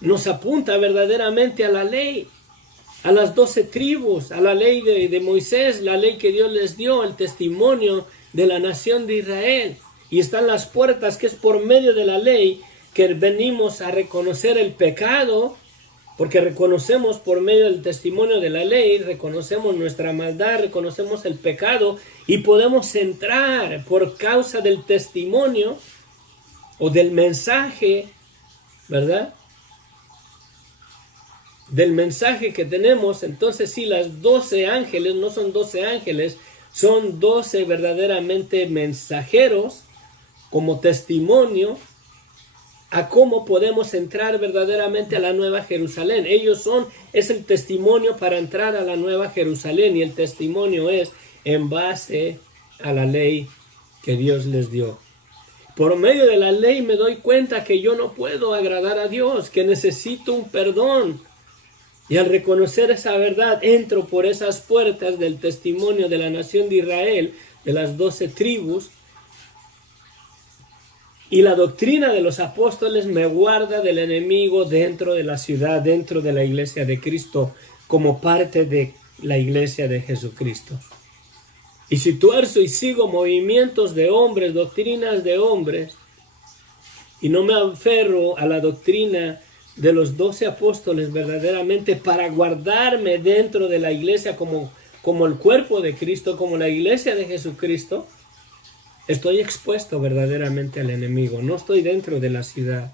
nos apunta verdaderamente a la ley, a las 12 tribus, a la ley de Moisés, la ley que Dios les dio, el testimonio de la nación de Israel. Y están las puertas, que es por medio de la ley que venimos a reconocer el pecado, porque reconocemos por medio del testimonio de la ley, reconocemos nuestra maldad, reconocemos el pecado y podemos entrar por causa del testimonio o del mensaje, ¿verdad? Del mensaje que tenemos. Entonces sí, las 12 ángeles no son 12 ángeles, son 12 verdaderamente mensajeros como testimonio a cómo podemos entrar verdaderamente a la Nueva Jerusalén. Es el testimonio para entrar a la Nueva Jerusalén, y el testimonio es en base a la ley que Dios les dio. Por medio de la ley me doy cuenta que yo no puedo agradar a Dios, que necesito un perdón. Y al reconocer esa verdad, entro por esas puertas del testimonio de la nación de Israel, de las 12 tribus, y la doctrina de los apóstoles me guarda del enemigo dentro de la ciudad, dentro de la iglesia de Cristo, como parte de la iglesia de Jesucristo. Y si tuerzo y sigo movimientos de hombres, doctrinas de hombres, y no me aferro a la doctrina de los 12 apóstoles verdaderamente para guardarme dentro de la iglesia como el cuerpo de Cristo, como la iglesia de Jesucristo, estoy expuesto verdaderamente al enemigo, no estoy dentro de la ciudad.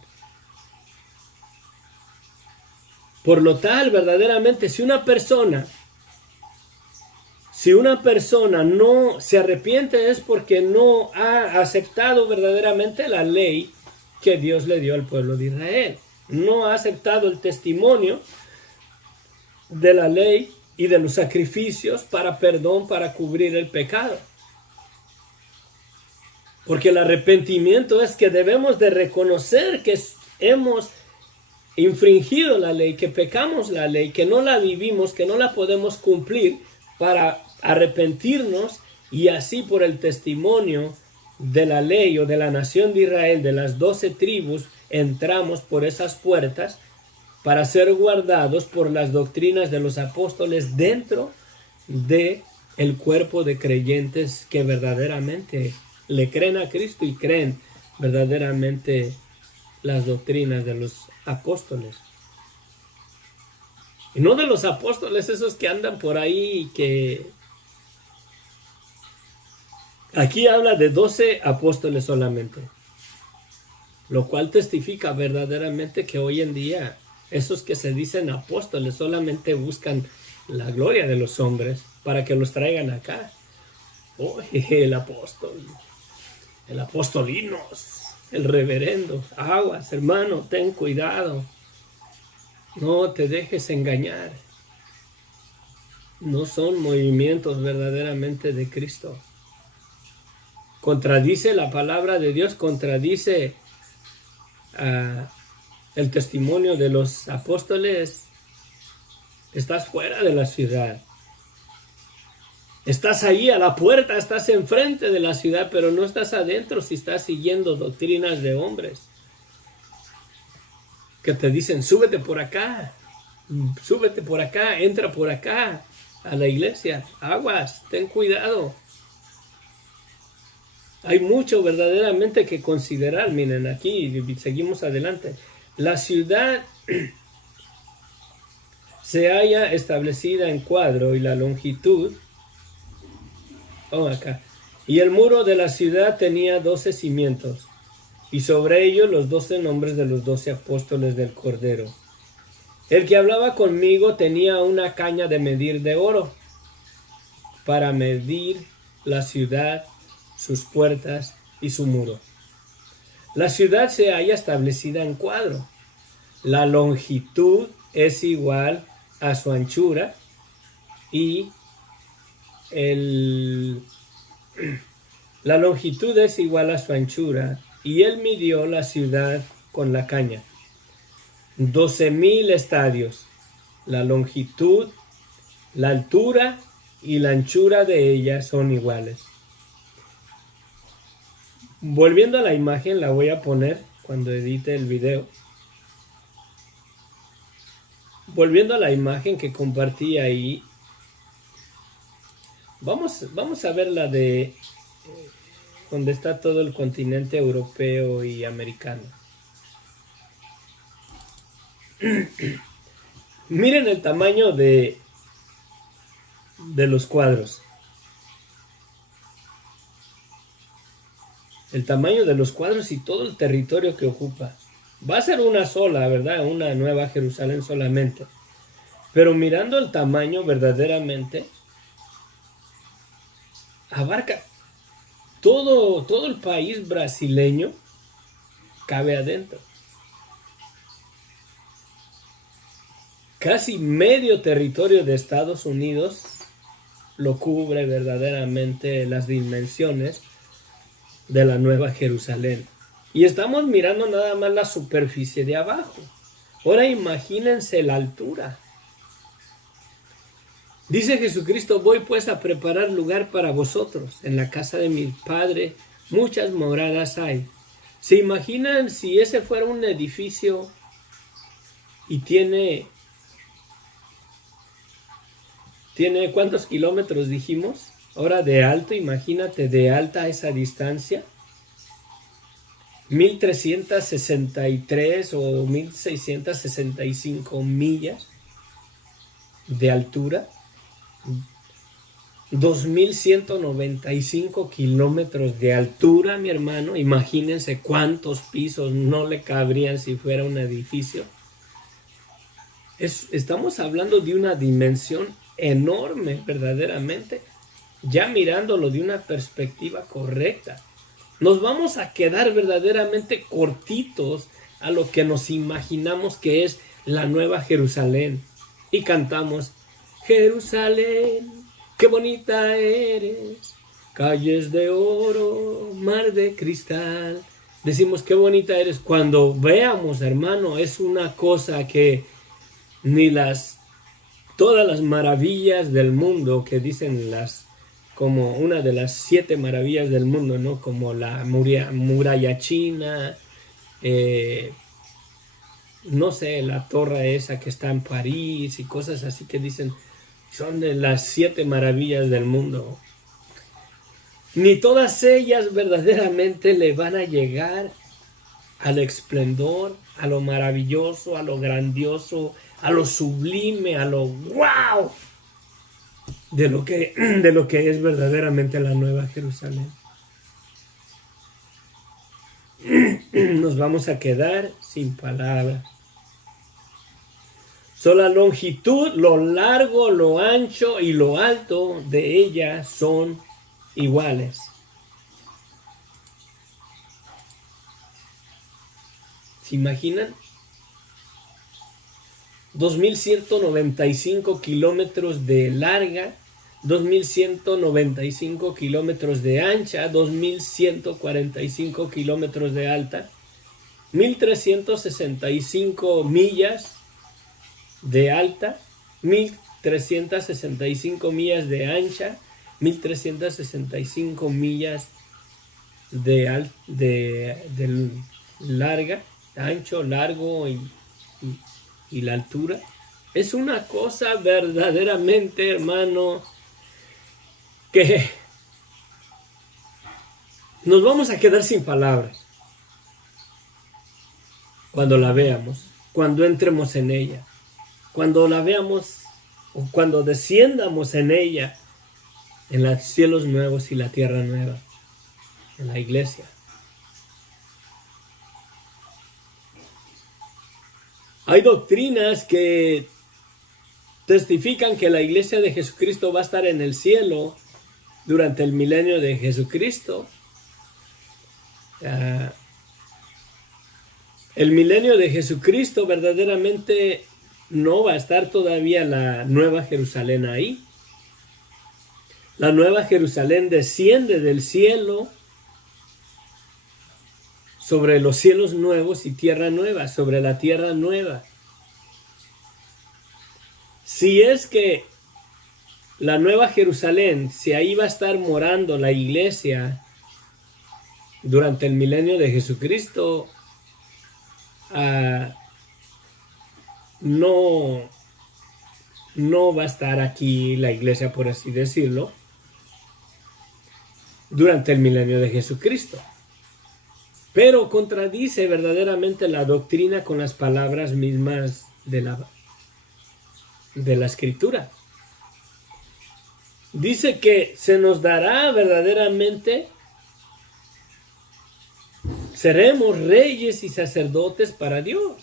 Por lo tal, verdaderamente, si una persona no se arrepiente, es porque no ha aceptado verdaderamente la ley que Dios le dio al pueblo de Israel. No ha aceptado el testimonio de la ley y de los sacrificios para perdón, para cubrir el pecado. Porque el arrepentimiento es que debemos de reconocer que hemos infringido la ley, que pecamos la ley, que no la vivimos, que no la podemos cumplir, para arrepentirnos, y así por el testimonio de la ley o de la nación de Israel, de las 12 tribus, entramos por esas puertas para ser guardados por las doctrinas de los apóstoles dentro de el cuerpo de creyentes que verdaderamente le creen a Cristo y creen verdaderamente las doctrinas de los apóstoles. Y no de los apóstoles esos que andan por ahí, que aquí habla de 12 apóstoles solamente, lo cual testifica verdaderamente que hoy en día esos que se dicen apóstoles solamente buscan la gloria de los hombres para que los traigan acá. Oh, el apostolinos, el reverendo. Aguas, hermano, ten cuidado. No te dejes engañar. No son movimientos verdaderamente de Cristo. Contradice la palabra de Dios, contradice el testimonio de los apóstoles. Estás fuera de la ciudad. Estás ahí a la puerta, estás enfrente de la ciudad, pero no estás adentro si estás siguiendo doctrinas de hombres que te dicen: súbete por acá, entra por acá a la iglesia. Aguas, ten cuidado. Hay mucho verdaderamente que considerar. Miren, aquí seguimos adelante. La ciudad se halla establecida en cuadro, y la longitud, acá, y el muro de la ciudad tenía 12 cimientos, y sobre ellos los 12 nombres de los 12 apóstoles del Cordero. El que hablaba conmigo tenía una caña de medir de oro para medir la ciudad, sus puertas y su muro. La ciudad se halla establecida en cuadro. La longitud es igual a su anchura, y la longitud es igual a su anchura, y él midió la ciudad con la caña. 12,000 estadios. La longitud, la altura y la anchura de ella son iguales. Volviendo a la imagen, la voy a poner cuando edite el video. Volviendo a la imagen que compartí ahí, vamos a ver la de donde está todo el continente europeo y americano. Miren el tamaño de los cuadros. El tamaño de los cuadros y todo el territorio que ocupa. Va a ser una sola, ¿verdad? Una nueva Jerusalén solamente. Pero mirando el tamaño verdaderamente, abarca todo el país brasileño, cabe adentro. casi medio territorio de Estados Unidos lo cubre verdaderamente las dimensiones de la Nueva Jerusalén. Y estamos mirando nada más la superficie de abajo. Ahora imagínense la altura. Dice Jesucristo: voy pues a preparar lugar para vosotros. En la casa de mi Padre muchas moradas hay. ¿Se imaginan si ese fuera un edificio y tiene ¿cuántos kilómetros dijimos? Ahora de alto, imagínate de alta a esa distancia. 1363 o 1665 millas de altura. 2195 kilómetros de altura, mi hermano. Imagínense cuántos pisos no le cabrían si fuera un edificio. Estamos hablando de una dimensión enorme, verdaderamente. Ya mirándolo de una perspectiva correcta, nos vamos a quedar verdaderamente cortitos a lo que nos imaginamos que es la Nueva Jerusalén. Y cantamos: Jerusalén, qué bonita eres, calles de oro, mar de cristal. Decimos qué bonita eres. Cuando veamos, hermano, es una cosa que ni todas las maravillas del mundo que dicen como una de las 7 maravillas del mundo, ¿no? Como la muralla china, no sé, la torre esa que está en París y cosas así que dicen son de las 7 maravillas del mundo. Ni todas ellas verdaderamente le van a llegar al esplendor, a lo maravilloso, a lo grandioso, a lo sublime, a lo wow de lo que es verdaderamente la Nueva Jerusalén. Nos vamos a quedar sin palabras. La longitud, lo largo, lo ancho y lo alto de ella son iguales. ¿Se imaginan? 2195 kilómetros de larga, 2195 kilómetros de ancha, 2145 kilómetros de alta, 1365 millas de alta, 1365 millas de ancha, 1365 millas de larga, ancho, largo y la altura. Es una cosa verdaderamente, hermano, que nos vamos a quedar sin palabras cuando la veamos, cuando entremos en ella, cuando la veamos o cuando desciendamos en ella, en los cielos nuevos y la tierra nueva, en la iglesia. Hay doctrinas que testifican que la iglesia de Jesucristo va a estar en el cielo durante el milenio de Jesucristo. El milenio de Jesucristo verdaderamente no va a estar todavía la Nueva Jerusalén ahí. La Nueva Jerusalén desciende del cielo sobre los cielos nuevos y tierra nueva, sobre la tierra nueva. Si es que la Nueva Jerusalén, si ahí va a estar morando la iglesia durante el milenio de Jesucristo, no va a estar aquí la iglesia, por así decirlo, durante el milenio de Jesucristo. Pero contradice verdaderamente la doctrina con las palabras mismas de la Escritura. Dice que se nos dará verdaderamente, seremos reyes y sacerdotes para Dios.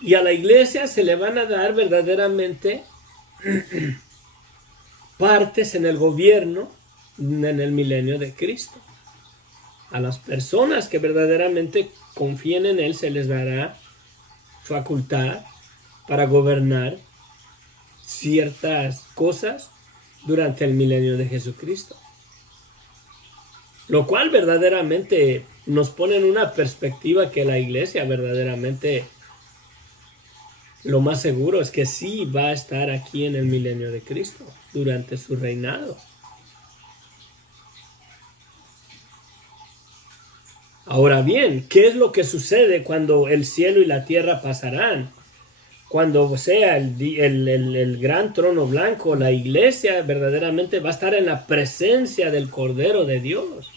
Y a la iglesia se le van a dar verdaderamente partes en el gobierno en el milenio de Cristo. A las personas que verdaderamente confíen en Él se les dará facultad para gobernar ciertas cosas durante el milenio de Jesucristo. Lo cual verdaderamente nos pone en una perspectiva que la iglesia verdaderamente lo más seguro es que sí va a estar aquí en el milenio de Cristo durante su reinado. Ahora bien, ¿qué es lo que sucede cuando el cielo y la tierra pasarán? Cuando sea el gran trono blanco, la iglesia verdaderamente va a estar en la presencia del Cordero de Dios.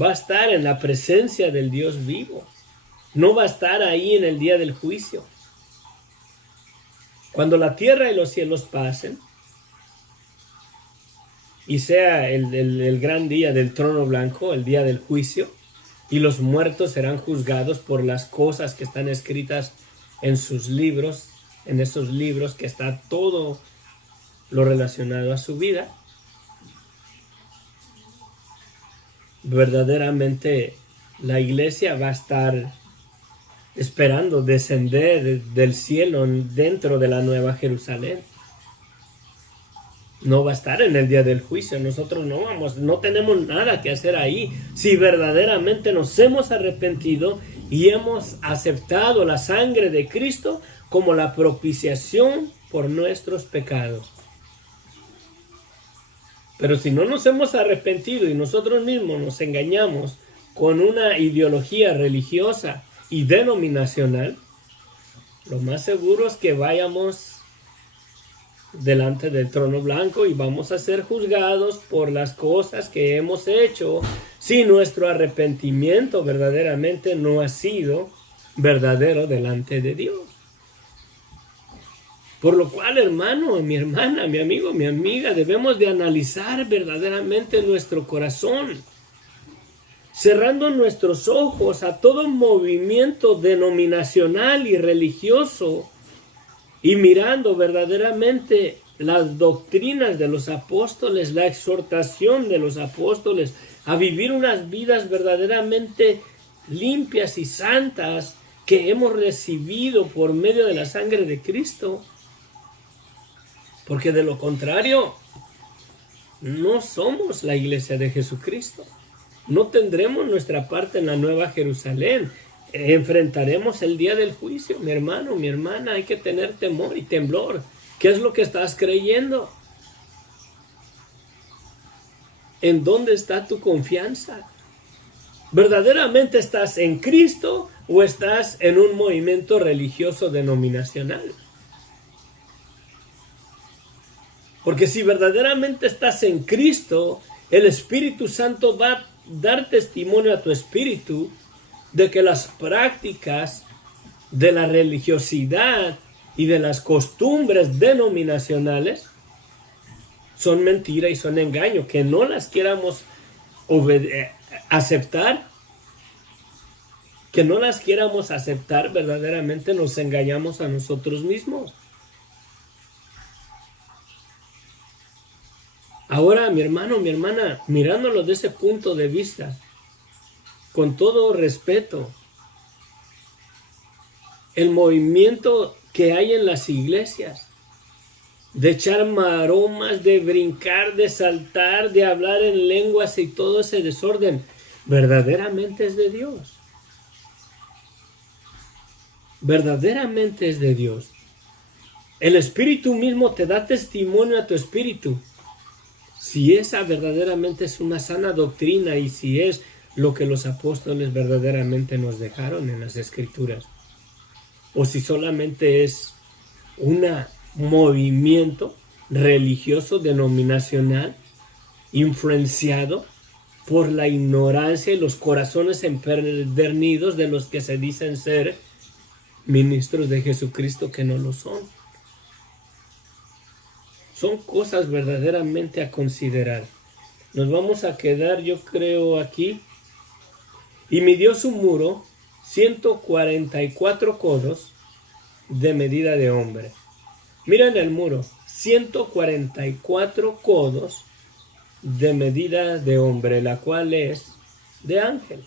Va a estar en la presencia del Dios vivo. No va a estar ahí en el día del juicio. Cuando la tierra y los cielos pasen, y sea el gran día del trono blanco, el día del juicio, y los muertos serán juzgados por las cosas que están escritas en sus libros, en esos libros que está todo lo relacionado a su vida. Verdaderamente la iglesia va a estar esperando descender del cielo dentro de la Nueva Jerusalén. No va a estar en el día del juicio. Nosotros no tenemos nada que hacer ahí. Si verdaderamente nos hemos arrepentido y hemos aceptado la sangre de Cristo como la propiciación por nuestros pecados. Pero si no nos hemos arrepentido y nosotros mismos nos engañamos con una ideología religiosa y denominacional, lo más seguro es que vayamos delante del trono blanco y vamos a ser juzgados por las cosas que hemos hecho si nuestro arrepentimiento verdaderamente no ha sido verdadero delante de Dios. Por lo cual, hermano, mi hermana, mi amigo, mi amiga, debemos de analizar verdaderamente nuestro corazón, cerrando nuestros ojos a todo movimiento denominacional y religioso y mirando verdaderamente las doctrinas de los apóstoles, la exhortación de los apóstoles a vivir unas vidas verdaderamente limpias y santas que hemos recibido por medio de la sangre de Cristo. Porque de lo contrario, no somos la iglesia de Jesucristo. No tendremos nuestra parte en la Nueva Jerusalén. Enfrentaremos el día del juicio. Mi hermano, mi hermana, hay que tener temor y temblor. ¿Qué es lo que estás creyendo? ¿En dónde está tu confianza? ¿Verdaderamente estás en Cristo o estás en un movimiento religioso denominacional? Porque si verdaderamente estás en Cristo, el Espíritu Santo va a dar testimonio a tu espíritu de que las prácticas de la religiosidad y de las costumbres denominacionales son mentira y son engaño, que no las queramos aceptar, que no las queramos aceptar, verdaderamente nos engañamos a nosotros mismos. Ahora, mi hermano, mi hermana, mirándolo de ese punto de vista, con todo respeto, el movimiento que hay en las iglesias, de echar maromas, de brincar, de saltar, de hablar en lenguas y todo ese desorden, verdaderamente es de Dios. Verdaderamente es de Dios. El Espíritu mismo te da testimonio a tu espíritu. Si esa verdaderamente es una sana doctrina y si es lo que los apóstoles verdaderamente nos dejaron en las Escrituras. O si solamente es un movimiento religioso denominacional influenciado por la ignorancia y los corazones empedernidos de los que se dicen ser ministros de Jesucristo que no lo son. Son cosas verdaderamente a considerar. Nos vamos a quedar, yo creo, aquí. Y midió su muro 144 codos de medida de hombre. Miren el muro, 144 codos de medida de hombre, la cual es de ángel.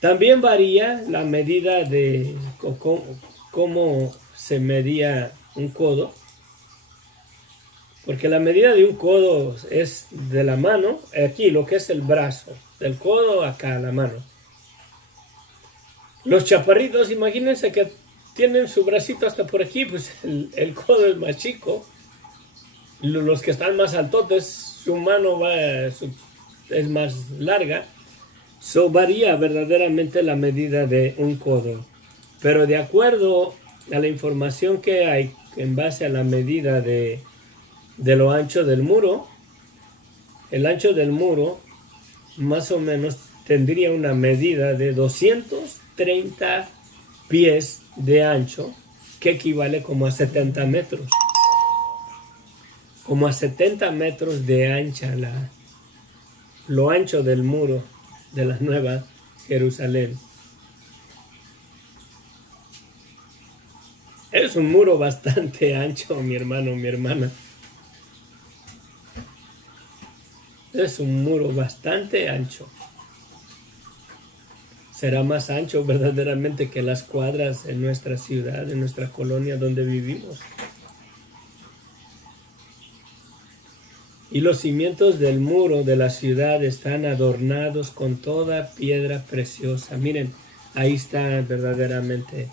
También varía la medida de cómo se medía un codo, porque la medida de un codo es de la mano, aquí lo que es el brazo, del codo acá la mano. Los chaparritos, imagínense que tienen su bracito hasta por aquí, pues el codo es más chico. Los que están más altotes, su mano es más larga. So varía verdaderamente la medida de un codo. Pero de acuerdo a la información que hay en base a la medida de lo ancho del muro, el ancho del muro más o menos tendría una medida de 230 pies de ancho, que equivale como a 70 metros. Como a 70 metros de ancha lo ancho del muro de la Nueva Jerusalén. Es un muro bastante ancho, mi hermano, mi hermana. Es un muro bastante ancho. Será más ancho verdaderamente que las cuadras en nuestra ciudad, en nuestra colonia donde vivimos. Y los cimientos del muro de la ciudad están adornados con toda piedra preciosa. Miren, ahí están verdaderamente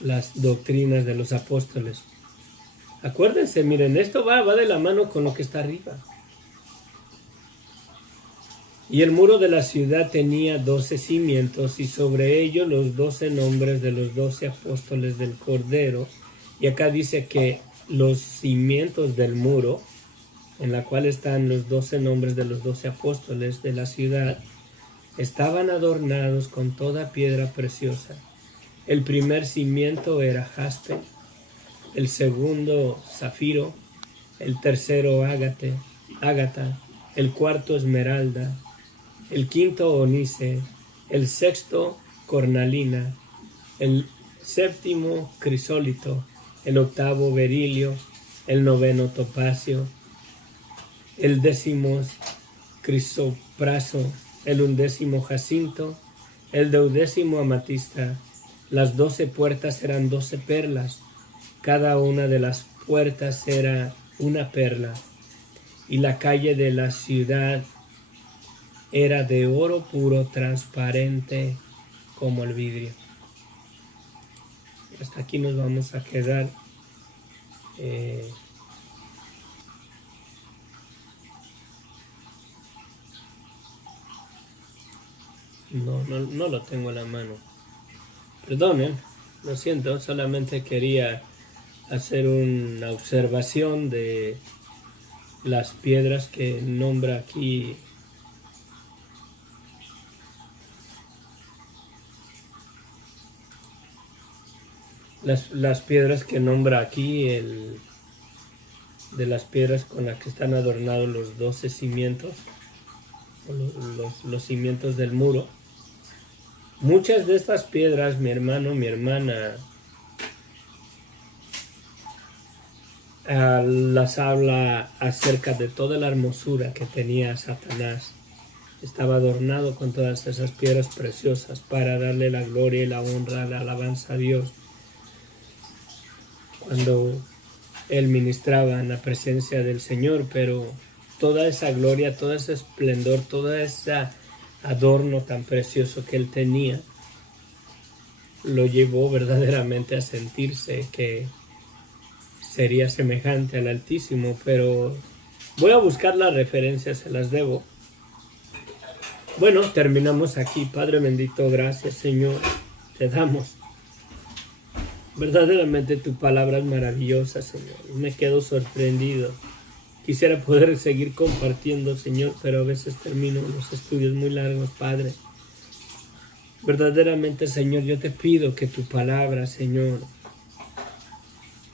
las doctrinas de los apóstoles. Acuérdense, miren, esto va de la mano con lo que está arriba. Y el muro de la ciudad tenía 12 cimientos y sobre ellos los 12 nombres de los 12 apóstoles del Cordero. Y acá dice que los cimientos del muro, en la cual están los 12 nombres de los 12 apóstoles de la ciudad, estaban adornados con toda piedra preciosa. El primer cimiento era jaspe, el segundo zafiro, el tercero ágata, el cuarto esmeralda, el quinto onice, el sexto cornalina, el séptimo crisólito, el octavo berilio, el noveno topacio, el décimo crisopraso, el undécimo jacinto, el duodécimo amatista. Las 12 puertas eran 12 perlas, cada una de las puertas era una perla, y la calle de la ciudad era de oro puro, transparente como el vidrio. Hasta aquí nos vamos a quedar. No lo tengo en la mano. Perdonen, lo siento, solamente quería hacer una observación de las piedras que nombra aquí. Las piedras que nombra aquí, de las piedras con las que están adornados los 12 cimientos, los cimientos del muro. Muchas de estas piedras, mi hermano, mi hermana, las habla acerca de toda la hermosura que tenía Satanás. Estaba adornado con todas esas piedras preciosas para darle la gloria y la honra, la alabanza a Dios. Cuando él ministraba en la presencia del Señor, pero toda esa gloria, todo ese esplendor, todo ese adorno tan precioso que él tenía, lo llevó verdaderamente a sentirse que sería semejante al Altísimo. Pero voy a buscar las referencias, se las debo. Bueno, terminamos aquí. Padre bendito, gracias Señor, te damos. Verdaderamente tu palabra es maravillosa, Señor. Me quedo sorprendido. Quisiera poder seguir compartiendo, Señor, pero a veces termino los estudios muy largos, Padre. Verdaderamente, Señor, yo te pido que tu palabra, Señor,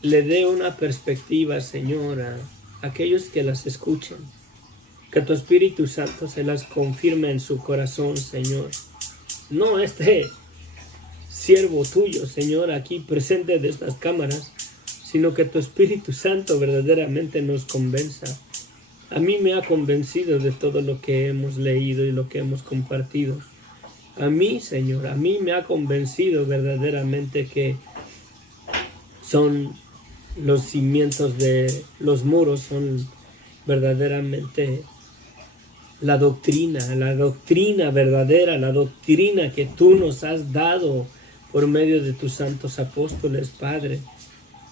le dé una perspectiva, Señor, a aquellos que las escuchen. Que tu Espíritu Santo se las confirme en su corazón, Señor. No siervo tuyo, Señor, aquí presente de estas cámaras, sino que tu Espíritu Santo verdaderamente nos convenza A mí me ha convencido de todo lo que hemos leído y lo que hemos compartido. A mí, Señor, a mí me ha convencido verdaderamente que son los cimientos de los muros, son verdaderamente la doctrina verdadera, la doctrina que tú nos has dado por medio de tus santos apóstoles, Padre.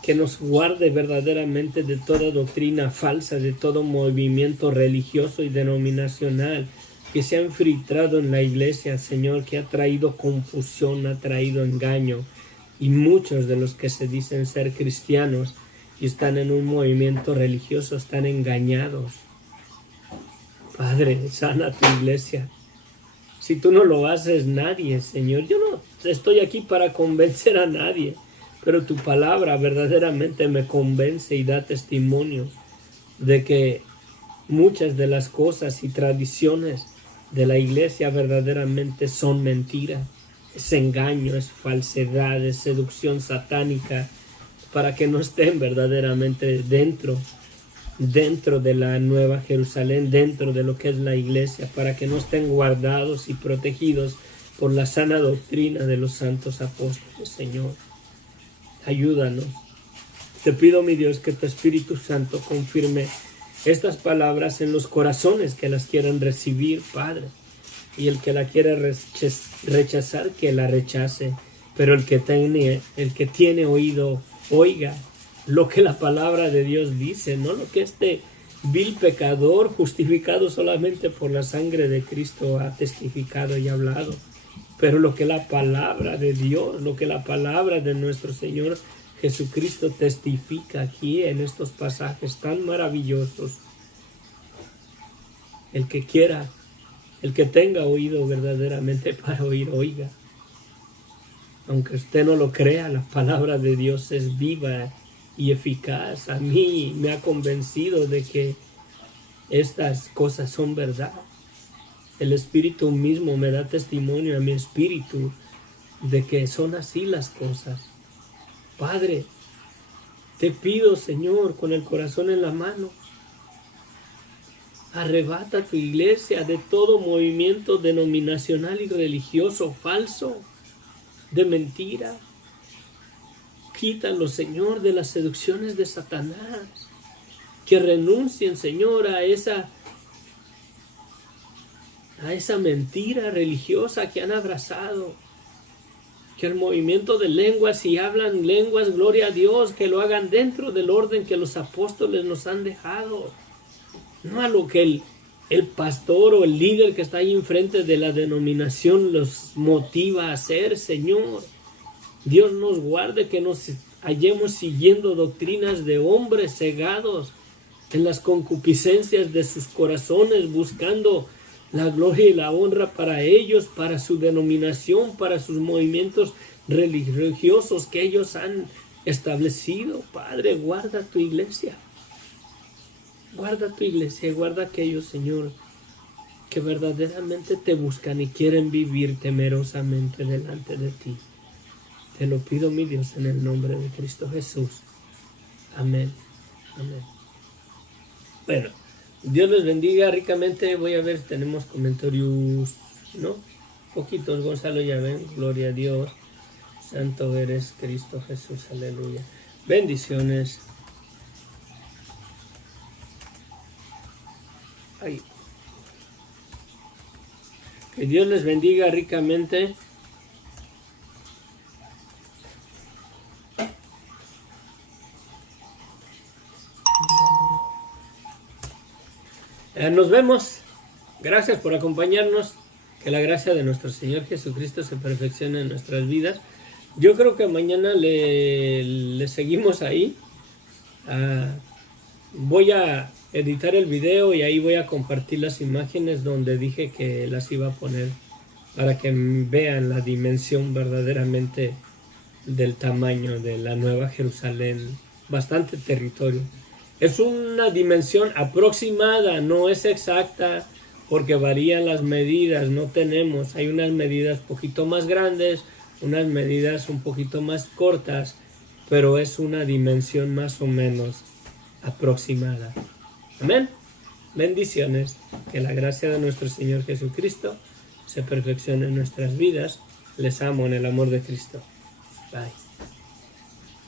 Que nos guarde verdaderamente de toda doctrina falsa, de todo movimiento religioso y denominacional que se ha infiltrado en la iglesia, Señor, que ha traído confusión, ha traído engaño. Y muchos de los que se dicen ser cristianos y están en un movimiento religioso están engañados. Padre, sana tu iglesia. Si tú no lo haces, nadie, Señor. Yo no estoy aquí para convencer a nadie. Pero tu palabra verdaderamente me convence y da testimonio de que muchas de las cosas y tradiciones de la iglesia verdaderamente son mentiras. Es engaño, es falsedad, es seducción satánica para que no estén verdaderamente dentro de la Nueva Jerusalén, dentro de lo que es la iglesia, para que no estén guardados y protegidos por la sana doctrina de los santos apóstoles, Señor. Ayúdanos. Te pido, mi Dios, que tu Espíritu Santo confirme estas palabras en los corazones que las quieran recibir, Padre. Y el que la quiera rechazar, que la rechace. Pero el que tiene oído, oiga lo que la palabra de Dios dice, no lo que este vil pecador, justificado solamente por la sangre de Cristo, ha testificado y hablado. Pero lo que la palabra de Dios, lo que la palabra de nuestro Señor Jesucristo testifica aquí en estos pasajes tan maravillosos. El que quiera, el que tenga oído verdaderamente para oír, oiga. Aunque usted no lo crea, la palabra de Dios es viva y eficaz. A mí me ha convencido de que estas cosas son verdad. El Espíritu mismo me da testimonio a mi espíritu de que son así las cosas. Padre, te pido, Señor, con el corazón en la mano, arrebata tu iglesia de todo movimiento denominacional y religioso falso, de mentira. Quítalo, Señor, de las seducciones de Satanás. Que renuncien, Señor, a esa mentira religiosa que han abrazado. Que el movimiento de lenguas, si hablan lenguas, gloria a Dios, que lo hagan dentro del orden que los apóstoles nos han dejado. No a lo que el pastor o el líder que está ahí enfrente de la denominación los motiva a hacer, Señor. Dios nos guarde que nos hallemos siguiendo doctrinas de hombres cegados en las concupiscencias de sus corazones, buscando la gloria y la honra para ellos, para su denominación, para sus movimientos religiosos que ellos han establecido. Padre, guarda tu iglesia. Guarda tu iglesia, guarda aquellos, Señor, que verdaderamente te buscan y quieren vivir temerosamente delante de ti. Te lo pido, mi Dios, en el nombre de Cristo Jesús. Amén. Amén. Bueno, Dios les bendiga ricamente. Voy a ver, tenemos comentarios, ¿no? Poquitos, Gonzalo, ya ven. Gloria a Dios. Santo eres, Cristo Jesús. Aleluya. Bendiciones. Ay. Que Dios les bendiga ricamente. Nos vemos. Gracias por acompañarnos. Que la gracia de nuestro Señor Jesucristo se perfeccione en nuestras vidas. Yo creo que mañana le seguimos ahí. Voy a editar el video y ahí voy a compartir las imágenes donde dije que las iba a poner para que vean la dimensión verdaderamente del tamaño de la Nueva Jerusalén. Bastante territorio. Es una dimensión aproximada, no es exacta porque varían las medidas, hay unas medidas un poquito más grandes, unas medidas un poquito más cortas, pero es una dimensión más o menos aproximada. Amén. Bendiciones, que la gracia de nuestro Señor Jesucristo se perfeccione en nuestras vidas. Les amo en el amor de Cristo. Bye.